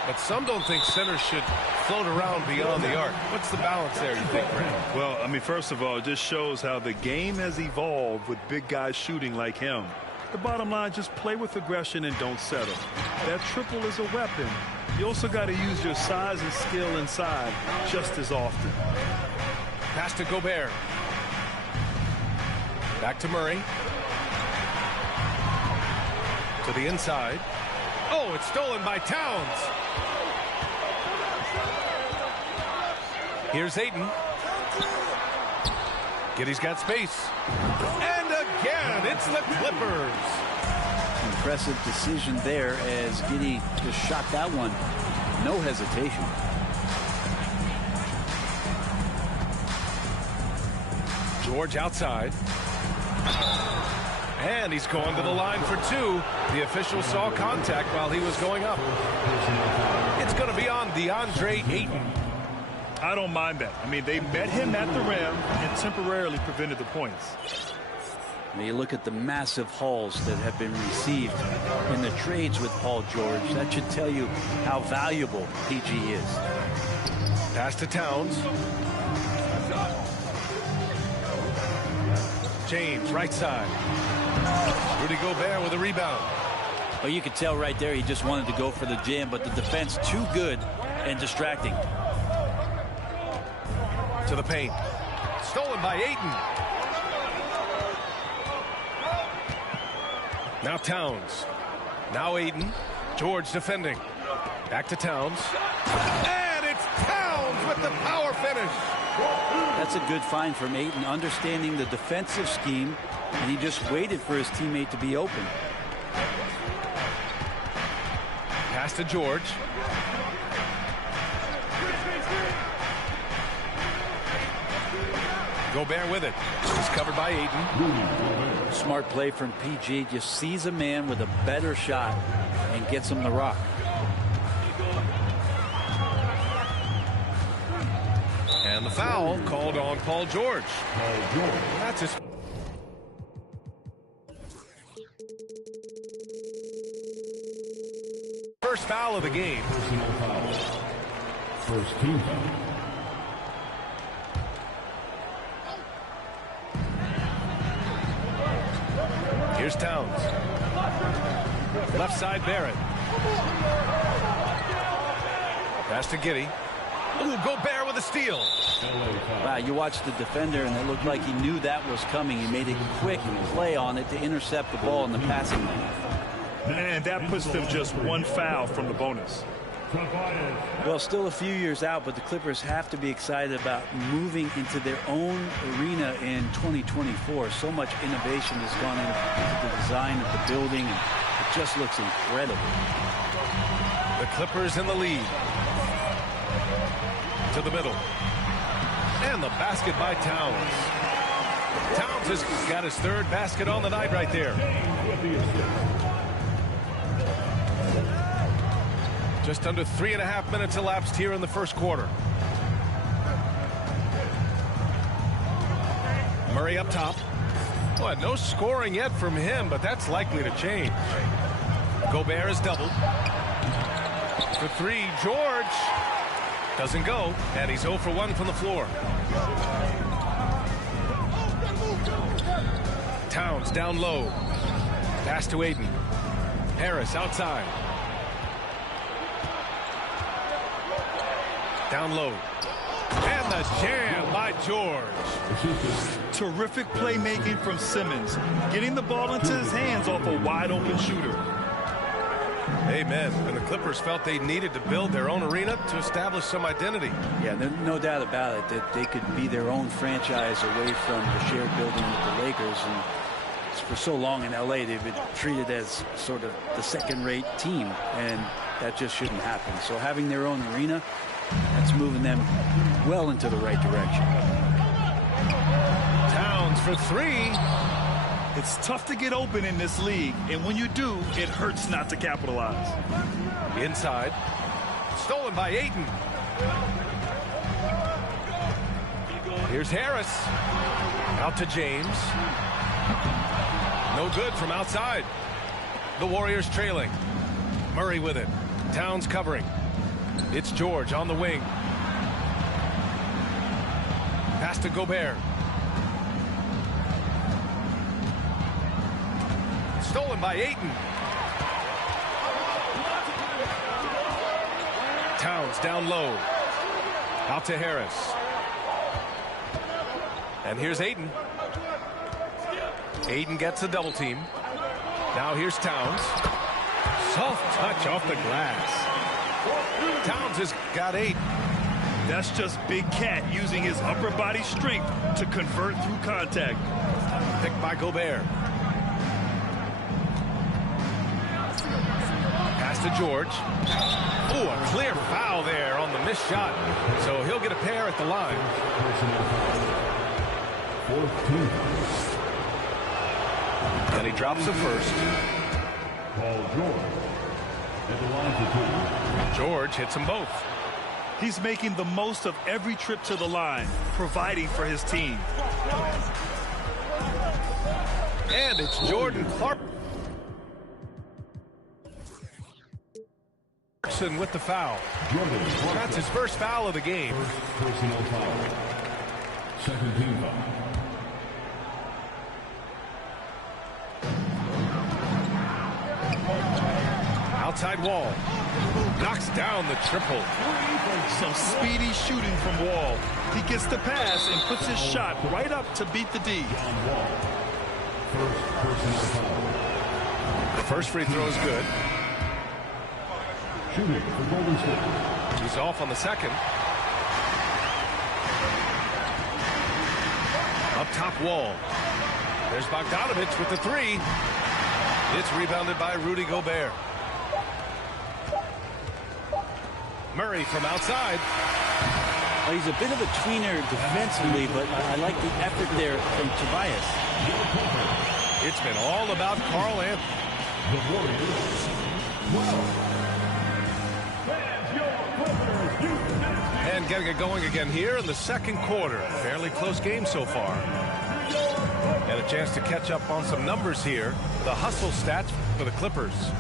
But some don't think centers should float around beyond the arc. What's the balance there, you think, Brad? Well, I mean, first of all, it just shows how the game has evolved with big guys shooting like him. The bottom line, just play with aggression and don't settle. That triple is a weapon. You also got to use your size and skill inside just as often. Pass to Gobert. Back to Murray. To the inside. Oh, it's stolen by Towns. Here's Ayton. Giddy's got space. And again, it's the Clippers. Impressive decision there as Giddy just shot that one. No hesitation. George outside. And he's going to the line for two. The official saw contact while he was going up. It's going to be on DeAndre Ayton. I don't mind that. I mean, they met him at the rim and temporarily prevented the points. Now you look at the massive hauls that have been received in the trades with Paul George. That should tell you how valuable PG is. Pass to Towns. James, right side. Rudy Gobert with a rebound. Well, you could tell right there he just wanted to go for the jam, but the defense too good and distracting. To the paint. Stolen by Ayton. Now Towns. Now Ayton. George defending. Back to Towns. And it's Towns with the power finish. That's a good find from Ayton, understanding the defensive scheme, and he just waited for his teammate to be open. Pass to George. Gobert with it. He's covered by Ayton. Smart play from PG. Just sees a man with a better shot and gets him the rock. And the foul called on Paul George. That's his first foul of the game. First team foul. Here's Towns. Left side, Barrett. Pass to Giddey. Ooh, Gobert with a steal. Wow, you watched the defender, and it looked like he knew that was coming. He made a quick play on it to intercept the ball in the passing lane. And that puts them just one foul from the bonus. Well, still a few years out, but the Clippers have to be excited about moving into their own arena in 2024. So much innovation has gone into the design of the building, and it just looks incredible. The Clippers in the lead. To the middle. And the basket by Towns. Towns has got his third basket on the night right there. Just under 3.5 minutes elapsed here in the first quarter. Murray up top. Well, no scoring yet from him, but that's likely to change. Gobert is doubled. For three, George doesn't go, and he's 0 for 1 from the floor. Towns down low. Pass to Ayton. Harris outside. Down low. And the jam by George. Terrific playmaking from Simmons, getting the ball into his hands off a wide open shooter. Amen. And the Clippers felt they needed to build their own arena to establish some identity. Yeah, there's no doubt about it that they could be their own franchise away from the shared building with the Lakers. And for so long in LA, they've been treated as sort of the second-rate team, and that just shouldn't happen. So having their own arena That's moving them well into the right direction. Towns for three. It's tough to get open in this league, and when you do, it hurts not to capitalize. Inside. Stolen by Ayton. Here's Harris. Out to James. No good from outside. The Warriors trailing. Murray with it. Towns covering. It's George on the wing. Pass to Gobert. Stolen by Ayton. Towns down low. Out to Harris. And here's Ayton. Ayton gets a double team. Now here's Towns. Soft touch off the glass. Towns has got 8. That's just Big Cat using his upper body strength to convert through contact. Picked by Gobert. Pass to George. Ooh, a clear foul there on the missed shot. So he'll get a pair at the line. And he drops the first. Paul George at the line for 2. George hits them both. He's making the most of every trip to the line, providing for his team. And it's Jordan Clarkson with the foul. That's his first foul of the game. Personal foul. Second team foul. Outside Wall. Knocks down the triple. Some speedy shooting from Wall. He gets the pass and puts his shot right up to beat the D. First personal foul. The first free throw is good. Shooting for Golden State. He's off on the second. Up top Wall. There's Bogdanovich with the 3. It's rebounded by Rudy Gobert. Murray from outside. Well, he's a bit of a tweener defensively, but I like the effort there from Tobias. It's been all about Carl Anthony. The Warriors 12. And getting it going again here in the second quarter. Fairly close game so far. And a chance to catch up on some numbers here. The hustle stats for the Clippers.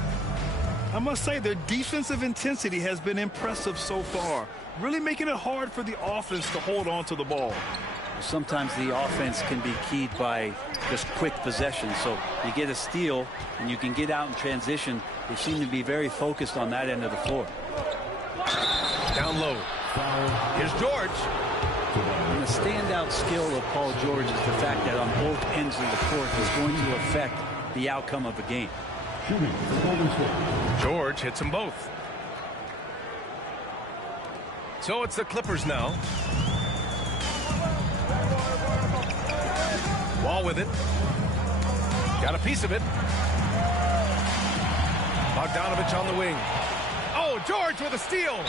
I must say their defensive intensity has been impressive so far, really making it hard for the offense to hold on to the ball. Sometimes the offense can be keyed by just quick possession. So you get a steal and you can get out in transition. They seem to be very focused on that end of the floor. Down low. Here's George. And the standout skill of Paul George is the fact that on both ends of the court is going to affect the outcome of a game. George hits them both. So it's the Clippers now. Wall with it. Got a piece of it. Bogdanovich on the wing. Oh, George with a steal.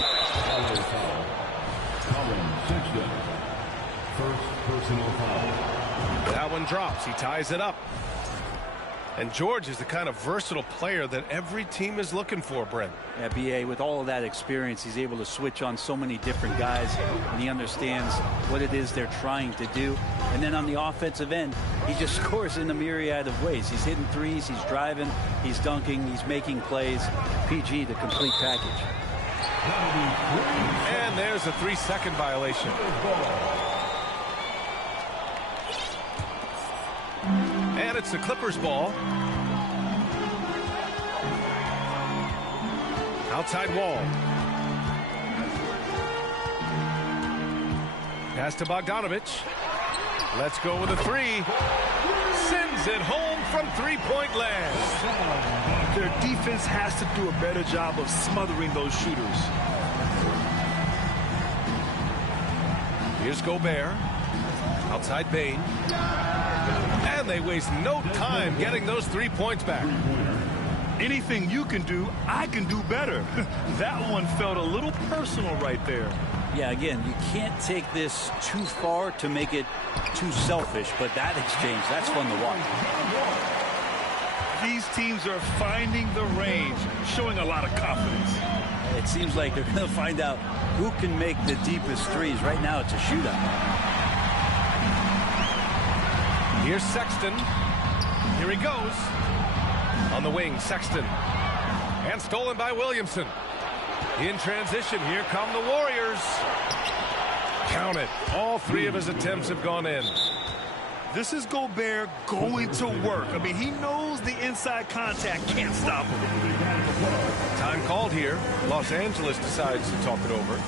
First personal foul. That one drops. He ties it up. And George is the kind of versatile player that every team is looking for, Brent. Yeah, B.A., with all of that experience, he's able to switch on so many different guys, and he understands what it is they're trying to do. And then on the offensive end, he just scores in a myriad of ways. He's hitting threes, he's driving, he's dunking, he's making plays. PG, the complete package. And there's a 3-second violation. And it's the Clippers ball. Outside Wall. Pass to Bogdanovich. Let's go with a 3. Sends it home from three-point land. Their defense has to do a better job of smothering those shooters. Here's Gobert. Outside Bain. And they waste no time getting those 3 points back. Anything you can do, I can do better. That one felt a little personal right there. Yeah, again, you can't take this too far to make it too selfish, but that exchange, that's fun to watch. These teams are finding the range, showing a lot of confidence. It seems like they're going to find out who can make the deepest threes. Right now, it's a shootout. Here's Sexton. Here he goes. On the wing, Sexton. And stolen by Williamson. In transition, here come the Warriors. Count it. All three of his attempts have gone in. This is Gobert going to work. I mean, he knows the inside contact can't stop him. Time called here. Los Angeles decides to talk it over.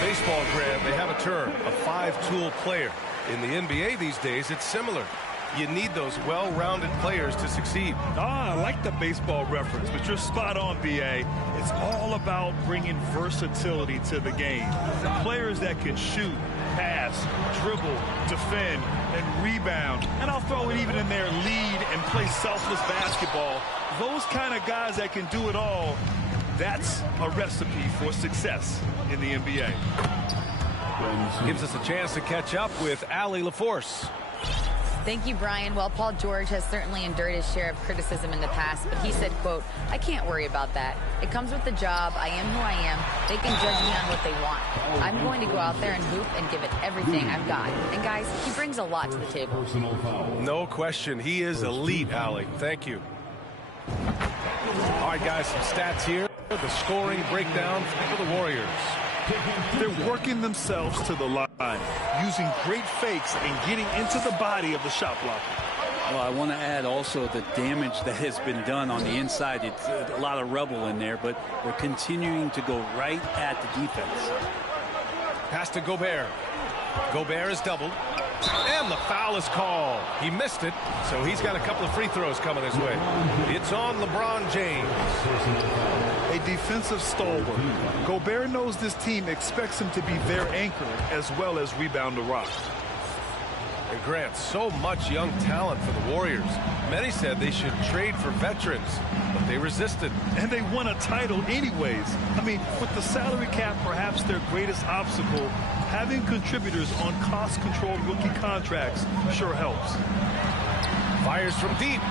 Baseball, Graham, they have a term, a five-tool player. In the NBA these days, it's similar. You need those well-rounded players to succeed. I like the baseball reference, but you're spot on, B.A. It's all about bringing versatility to the game. Players that can shoot, pass, dribble, defend, and rebound. And I'll throw it even in there, lead and play selfless basketball. Those kind of guys that can do it all, that's a recipe for success in the NBA. Gives us a chance to catch up with Allie LaForce. Thank you, Brian. Well, Paul George has certainly endured his share of criticism in the past, but he said, quote, "I can't worry about that. It comes with the job. I am who I am. They can judge me on what they want. I'm going to go out there and hoop and give it everything I've got." And guys, he brings a lot to the table. No question. He is elite, Allie. Thank you. All right, guys, some stats here. The scoring breakdown for the Warriors. They're working themselves to the line, using great fakes and getting into the body of the shot blocker. Well, I want to add also the damage that has been done on the inside. It's a lot of rubble in there, but they're continuing to go right at the defense. Pass to Gobert. Gobert is doubled. And the foul is called. He missed it, so he's got a couple of free throws coming his way. It's on LeBron James. A defensive stalwart. Gobert knows this team expects him to be their anchor as well as rebound the rock. And Grant, so much young talent for the Warriors. Many said they should trade for veterans, but they resisted. And they won a title anyways. I mean, with the salary cap perhaps their greatest obstacle, having contributors on cost-controlled rookie contracts sure helps. Fires from deep.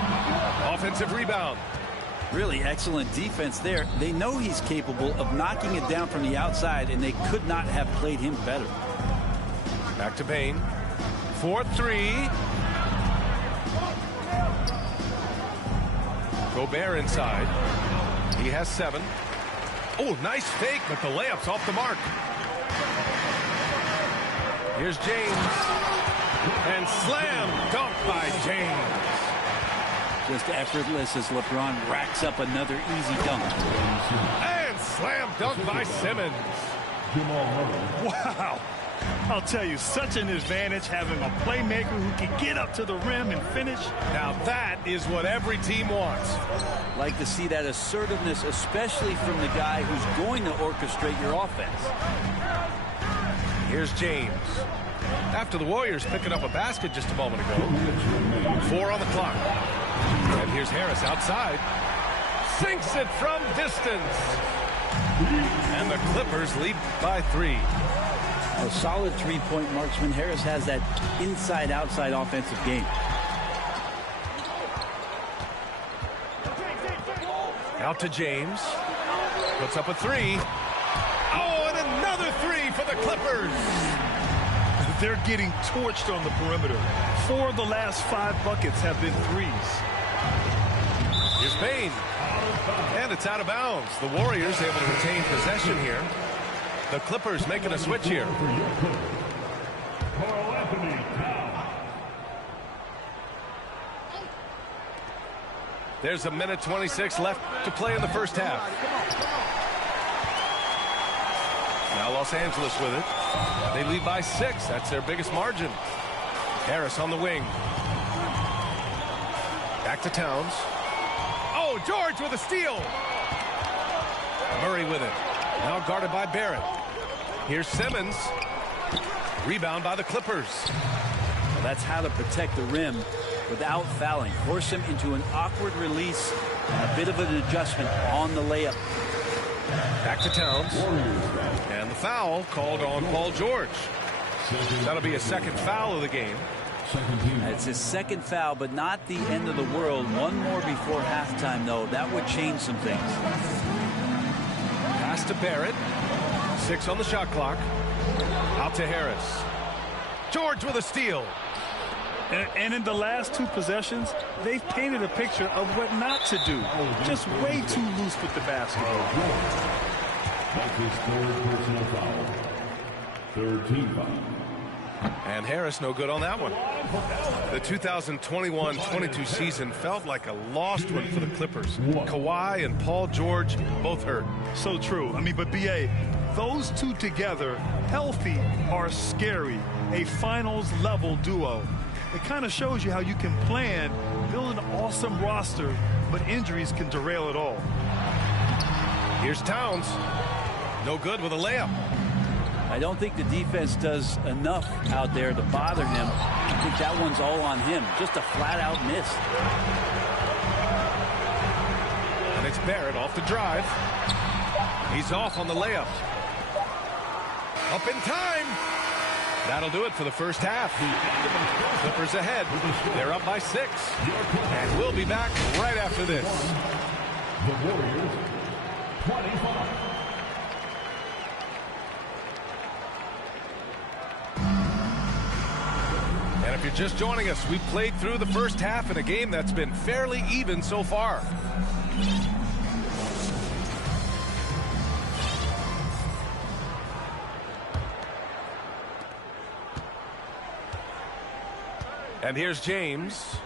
Offensive rebound. Really excellent defense there. They know he's capable of knocking it down from the outside, and they could not have played him better. Back to Payne. 4-3. Gobert inside. He has 7. Oh, nice fake, but the layup's off the mark. Here's James. And slam dunk by James. Just effortless as LeBron racks up another easy dunk. And slam dunk by Simmons. Wow. I'll tell you, such an advantage having a playmaker who can get up to the rim and finish. Now that is what every team wants. Like to see that assertiveness, especially from the guy who's going to orchestrate your offense. Here's James. After the Warriors picking up a basket just a moment ago. 4 on the clock. And here's Harris outside. Sinks it from distance. And the Clippers lead by 3. A solid three-point marksman. Harris has that inside-outside offensive game. Out to James. Puts up a 3. Oh, and another 3 for the Clippers. They're getting torched on the perimeter. 4 of the last 5 buckets have been threes. Here's Payne. And it's out of bounds. The Warriors able to retain possession here. The Clippers making a switch here. There's a minute 26 left to play in the first half. Now Los Angeles with it. They lead by 6. That's their biggest margin. Harris on the wing. Back to Towns. Oh, George with a steal. Murray with it. Now guarded by Barrett. Here's Simmons. Rebound by the Clippers. Well, that's how to protect the rim without fouling. Force him into an awkward release and a bit of an adjustment on the layup. Back to Towns. And the foul called on Paul George. That'll be a second foul of the game. It's his second foul, but not the end of the world. One more before halftime, though. That would change some things. Pass to Barrett. 6 on the shot clock. Out to Harris. George with a steal. And in the last 2 possessions, they've painted a picture of what not to do. Just way too loose with the basketball. That's his third personal foul. Third team foul. And Harris no good on that one. The 2021-22 season felt like a lost one for the Clippers. Kawhi and Paul George both hurt. So true. I mean, but B.A., those two together, healthy, are scary. A finals-level duo. It kind of shows you how you can plan, build an awesome roster, but injuries can derail it all. Here's Towns. No good with a layup. I don't think the defense does enough out there to bother him. I think that one's all on him. Just a flat-out miss. And it's Barrett off the drive. He's off on the layup. Up in time. That'll do it for the first half. Clippers ahead. They're up by 6. And we'll be back right after this. The Warriors, 25. And if you're just joining us, we played through the first half in a game that's been fairly even so far. And here's James.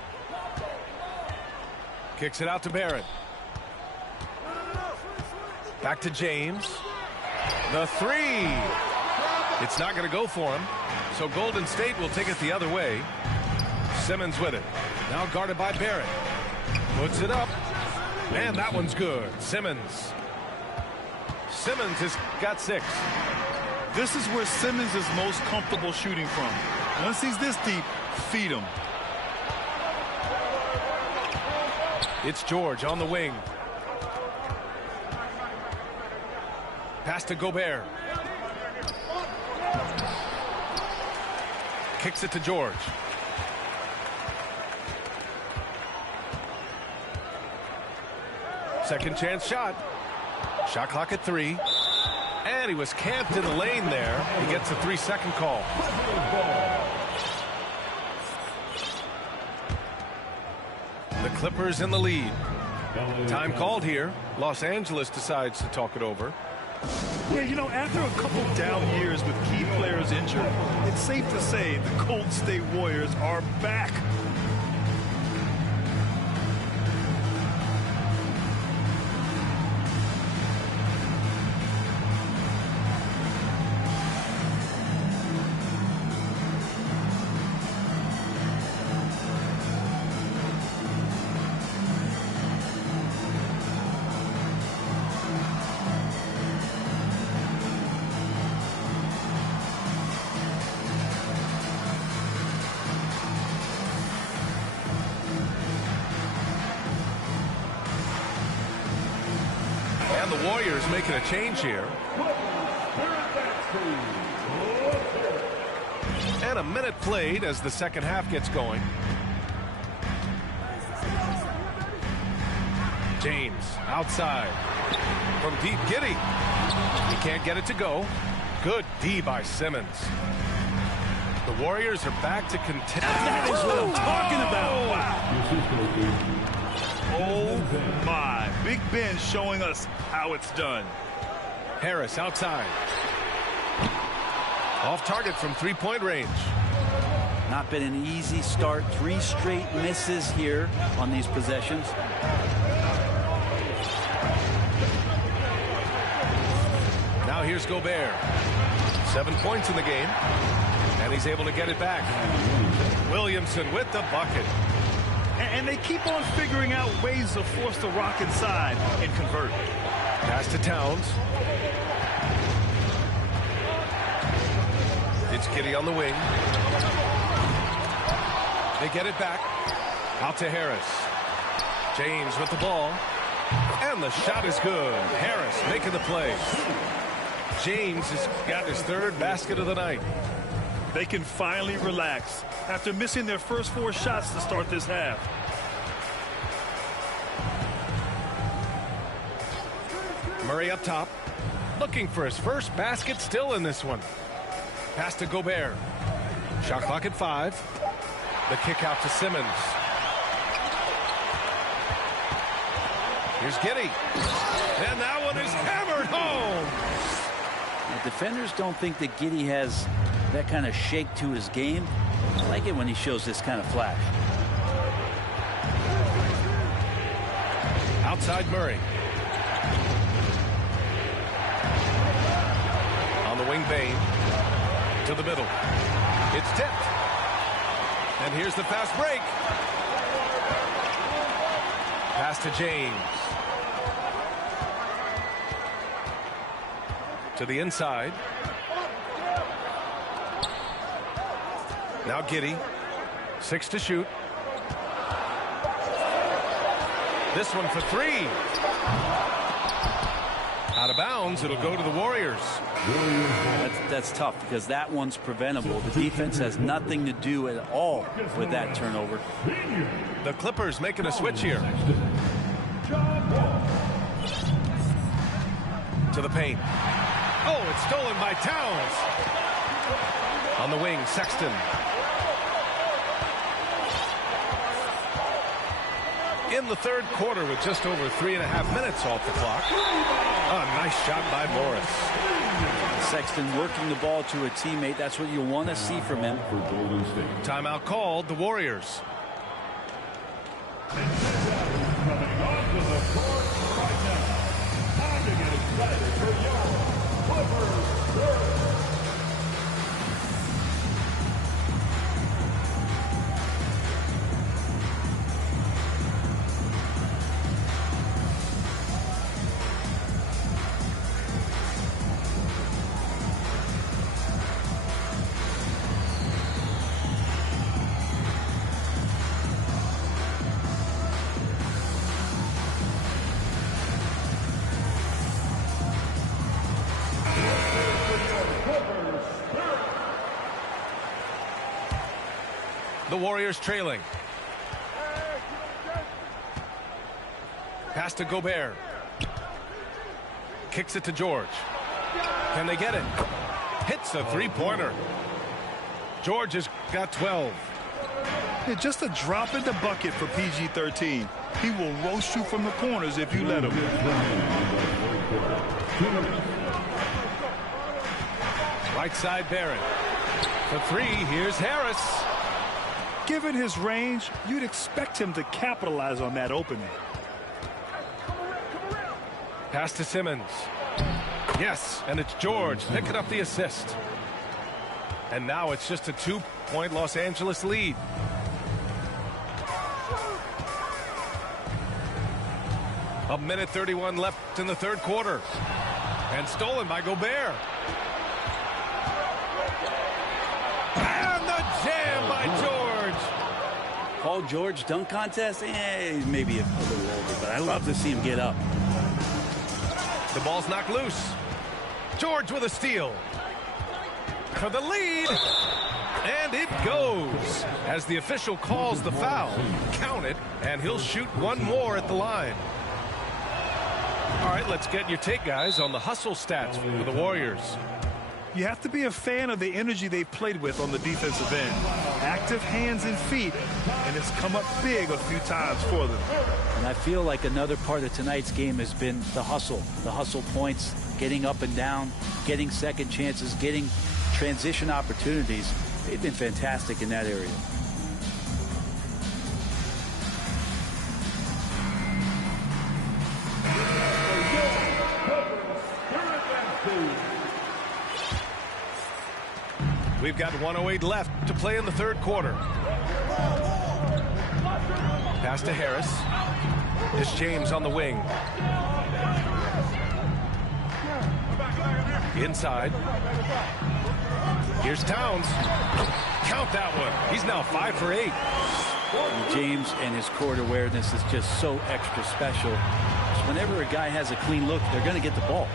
Kicks it out to Barrett. Back to James. The 3. It's not going to go for him. So Golden State will take it the other way. Simmons with it. Now guarded by Barrett. Puts it up. And that one's good. Simmons. Simmons has got 6. This is where Simmons is most comfortable shooting from. Once he's this deep, feed him. It's George on the wing. Pass to Gobert. Kicks it to George. Second chance shot. Shot clock at 3. And he was camped in the lane there. He gets a 3-second call. The Clippers in the lead. Time called here. Los Angeles decides to talk it over. Yeah, you know, after a couple down years with key players injured, it's safe to say the Golden State Warriors are back. The Warriors making a change here. And a minute played as the second half gets going. James outside from deep. Giddey. He can't get it to go. Good D by Simmons. The Warriors are back to contend. That is what I'm talking about. Wow. Oh my. Big Ben showing us how it's done. Harris outside. Off target from 3-point range. Not been an easy start. 3 straight misses here on these possessions. Now here's Gobert. 7 points in the game. And he's able to get it back. Williamson with the bucket. And they keep on figuring out ways to force the rock inside and convert. Pass to Towns. It's Giddey on the wing. They get it back. Out to Harris. James with the ball. And the shot is good. Harris making the play. James has got his third basket of the night. They can finally relax after missing their first 4 shots to start this half. Murray up top. Looking for his first basket still in this one. Pass to Gobert. Shot clock at 5. The kick out to Simmons. Here's Giddey. And that one is hammered home. The defenders don't think that Giddey has that kind of shake to his game. I like it when he shows this kind of flash. Outside Murray. On the wing, Bain. To the middle. It's tipped. And here's the fast break. Pass to James. To the inside. Now Giddey. 6 to shoot. This one for 3. Out of bounds. It'll go to the Warriors. That's tough because that one's preventable. The defense has nothing to do at all with that turnover. The Clippers making a switch here. To the paint. Oh, it's stolen by Towns. On the wing, Sexton. In the third quarter with just over 3.5 minutes off the clock. A nice shot by Morris. Sexton working the ball to a teammate. That's what you want to see from him. Timeout called, the Warriors. The Warriors trailing. Pass to Gobert. Kicks it to George. Can they get it? Hits a three-pointer. George has got 12. Yeah, just a drop in the bucket for PG-13. He will roast you from the corners if you let him. Right side Barrett. For 3, here's Harris. Given his range, you'd expect him to capitalize on that opening. Pass to Simmons. Yes, and it's George picking up the assist. And now it's just a 2-point Los Angeles lead. A minute 31 left in the third quarter. And stolen by Gobert. And the jam by George. Paul George dunk contest? Maybe a little older, but I love to see him get up. The ball's knocked loose. George with a steal. For the lead. And it goes. As the official calls the foul, count it, and he'll shoot one more at the line. All right, let's get your take, guys, on the hustle stats for the Warriors. You have to be a fan of the energy they've played with on the defensive end. Active hands and feet, and it's come up big a few times for them. And I feel like another part of tonight's game has been the hustle points, getting up and down, getting second chances, getting transition opportunities. They've been fantastic in that area. We've got 1:08 left to play in the third quarter. Pass to Harris. It's James on the wing. Inside. Here's Towns. Count that one. He's now 5 for 8. James and his court awareness is just so extra special. So whenever a guy has a clean look, they're going to get the ball.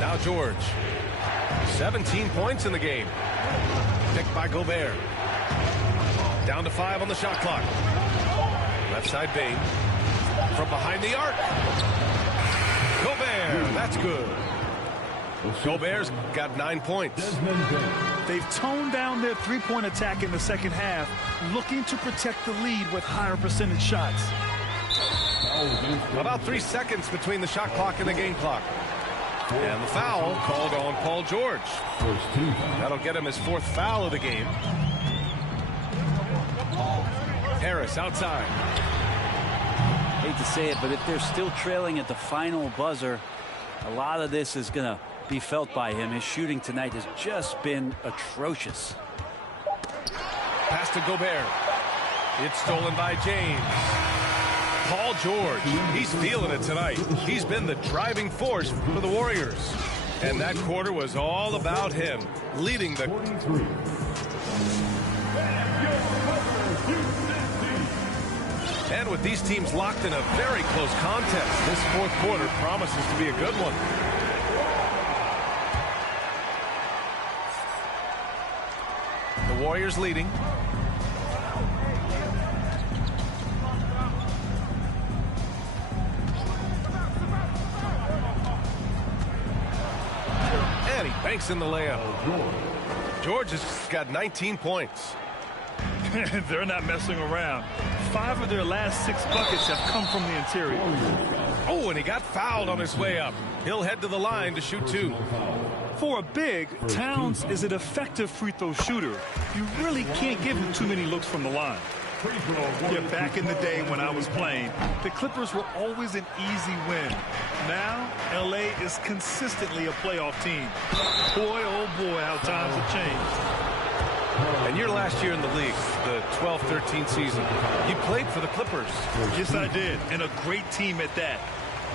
Now George. 17 points in the game. Picked by Gobert. Down to 5 on the shot clock. Left side Bain. From behind the arc. Gobert. That's good. Gobert's got 9 points. They've toned down their three-point attack in the second half, looking to protect the lead with higher percentage shots. About 3 seconds between the shot clock and the game clock. And the foul called on Paul George. That'll get him his 4th foul of the game. Harris outside. Hate to say it, but if they're still trailing at the final buzzer, a lot of this is going to be felt by him. His shooting tonight has just been atrocious. Pass to Gobert. It's stolen by James. Paul George, he's feeling it tonight. He's been the driving force for the Warriors. And that quarter was all about him, leading the... And with these teams locked in a very close contest, this 4th quarter promises to be a good one. The Warriors leading. And he banks in the layup. George has got 19 points. They're not messing around. 5 of their last 6 buckets have come from the interior. Oh, and he got fouled on his way up. He'll head to the line to shoot 2. For a big, Towns is an effective free throw shooter. You really can't give him too many looks from the line. Yeah, back in the day when I was playing, the Clippers were always an easy win. Now, LA is consistently a playoff team. Boy, oh boy, how times have changed. And your last year in the league, the 12-13 season, you played for the Clippers. Yes, I did, and a great team at that.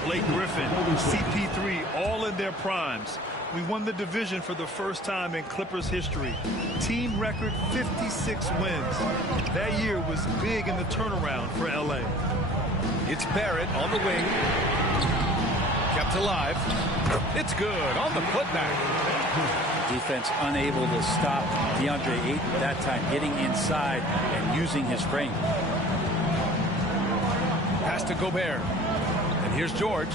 Blake Griffin, CP3, all in their primes. We won the division for the first time in Clippers history. Team record 56 wins. That year was big in the turnaround for LA. It's Barrett on the wing. Kept alive. It's good on the putback. Defense unable to stop DeAndre Ayton that time, getting inside and using his frame. Pass to Gobert. And here's George.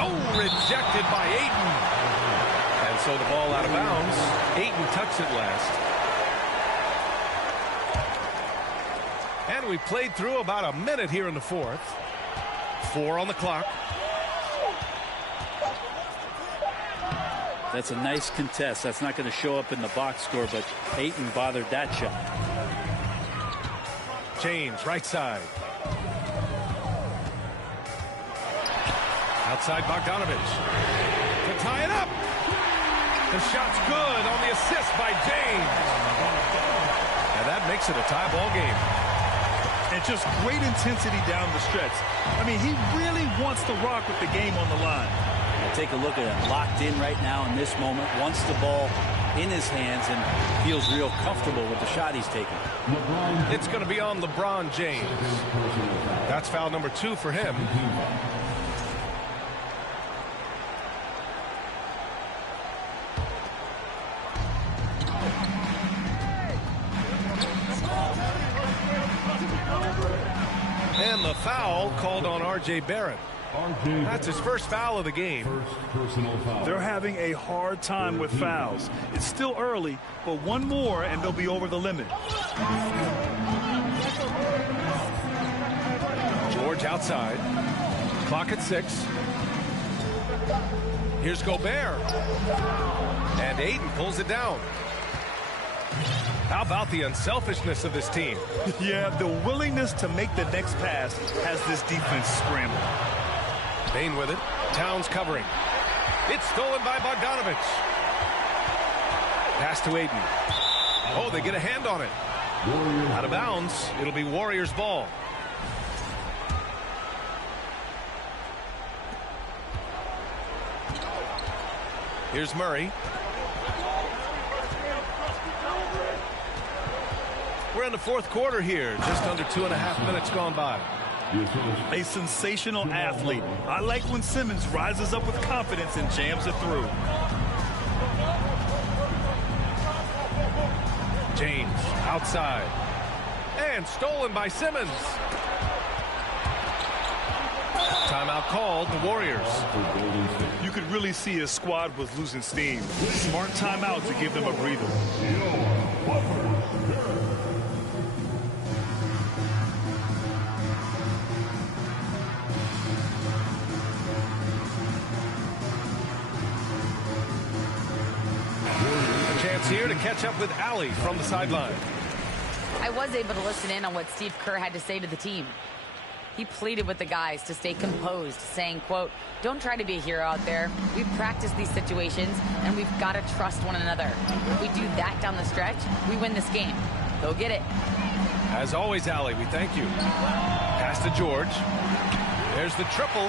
Oh, rejected by Ayton. And so the ball out of bounds. Ayton tucks it last. And we played through about a minute here in the 4th. 4 on the clock. That's a nice contest. That's not going to show up in the box score, but Ayton bothered that shot. James, right side. Outside Bogdanovich. To tie it up. The shot's good on the assist by James. And that makes it a tie ball game. And just great intensity down the stretch. I mean, he really wants to rock with the game on the line. Take a look at it, locked in right now in this moment, wants the ball in his hands and feels real comfortable with the shot he's taking. It's going to be on LeBron James. That's foul number 2 for him. And the foul called on R.J. Barrett. That's his first foul of the game. They're having a hard time with fouls. It's still early, but one more and they'll be over the limit. George outside. Clock at 6. Here's Gobert. And Ayton pulls it down. How about the unselfishness of this team? Yeah, the willingness to make the next pass has this defense scrambled. Bain with it. Towns covering. It's stolen by Bogdanovich. Pass to Aiden. Oh, they get a hand on it. Out of bounds. It'll be Warriors ball. Here's Murray. We're in the fourth quarter here. Just under 2.5 minutes gone by. A sensational athlete. I like when Simmons rises up with confidence and jams it through. James outside. And stolen by Simmons. Timeout called, the Warriors. You could really see his squad was losing steam. Smart timeout to give them a breather. A chance here to catch up with Allie from the sideline. I was able to listen in on what Steve Kerr had to say to the team. He pleaded with the guys to stay composed, saying, quote, "Don't try to be a hero out there. We've practiced these situations, and we've got to trust one another. If we do that down the stretch, we win this game. Go get it." As always, Allie, we thank you. Pass to George. There's the triple.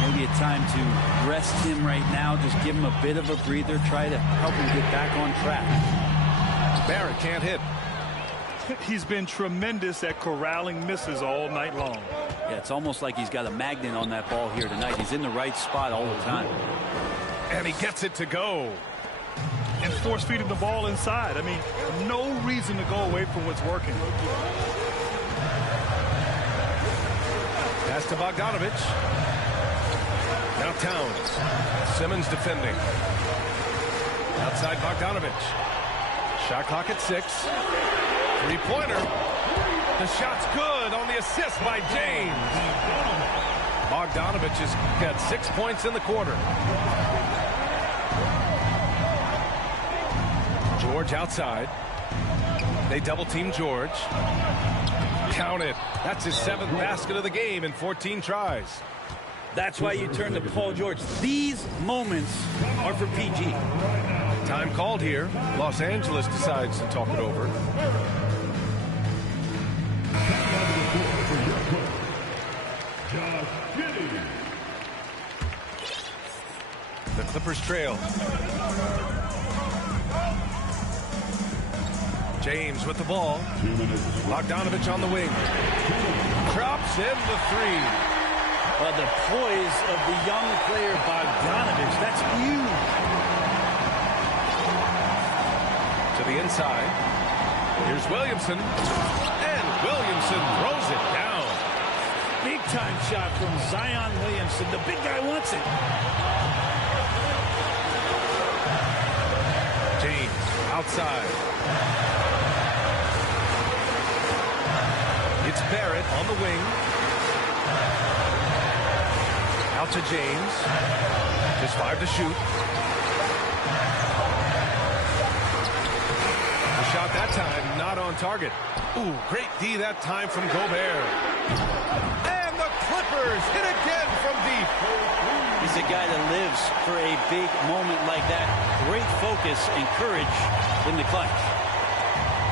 Maybe a time to rest him right now. Just give him a bit of a breather. Try to help him get back on track. Barrett can't hit. He's been tremendous at corralling misses all night long. Yeah, it's almost like he's got a magnet on that ball here tonight. He's in the right spot all the time. And he gets it to go. And force feeding the ball inside. I mean, no reason to go away from what's working. Pass to Bogdanovich. Now Towns. Simmons defending. Outside Bogdanovich. Shot clock at 6. Three-pointer. The shot's good on the assist by James. Bogdanovich has got 6 points in the quarter. George outside. They double-team George. Count it. That's his 7th basket of the game in 14 tries. That's why you turn to Paul George. These moments are for PG. Time called here. Los Angeles decides to talk it over. The Clippers trail. James with the ball. Bogdanovich on the wing. Drops in the 3. Well, the poise of the young player Bogdanovich, that's huge. To the inside. Here's Williamson. And Williamson throws it down. Big time shot from Zion Williamson. The big guy wants it. James outside. It's Barrett on the wing. Out to James. Just 5 to shoot. The shot that time not on target. Ooh, great D that time from Gobert. And the Clippers hit again from deep. He's a guy that lives for a big moment like that. Great focus and courage in the clutch.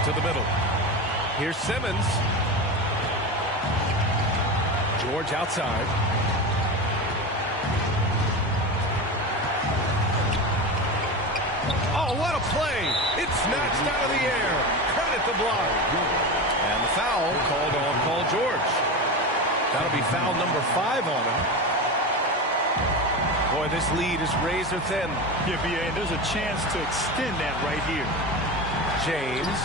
To the middle. Here's Simmons. George outside. Oh, what a play. It's snatched out of the air. Credit the block. And the foul called on Paul George. That'll be foul number 5 on him. Boy, this lead is razor thin. Yeah, B.A., and there's a chance to extend that right here. James.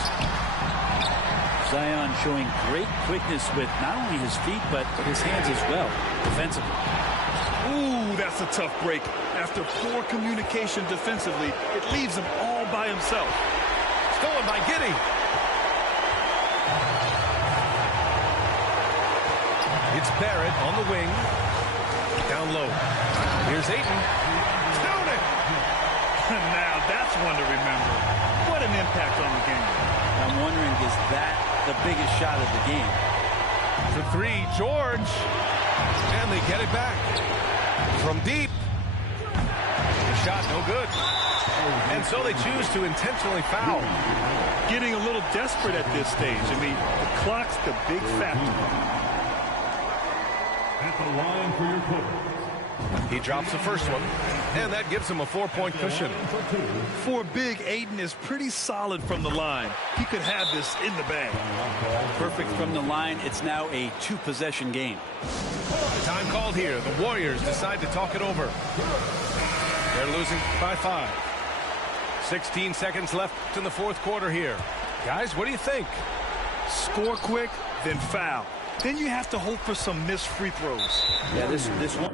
Zion showing great quickness with not only his feet, but his hands as well, defensively. Ooh, that's a tough break. After poor communication defensively, it leaves him all by himself. Stolen by Giddey. It's Barrett on the wing. Down low. Here's Ayton. Count it! Now that's one to remember. What an impact on the game. I'm wondering, is that the biggest shot of the game? For 3, George. And they get it back. From deep. The shot no good. And so they choose to intentionally foul. Getting a little desperate at this stage. I mean, the clock's the big factor. At the line for your quarter. He drops the first one, and that gives him a 4-point cushion. For big, Aiden is pretty solid from the line. He could have this in the bag. Perfect from the line. It's now a 2-possession game. Time called here. The Warriors decide to talk it over. They're losing by 5. 16 seconds left in the fourth quarter here. Guys, what do you think? Score quick, then foul. Then you have to hope for some missed free throws. Yeah, this one.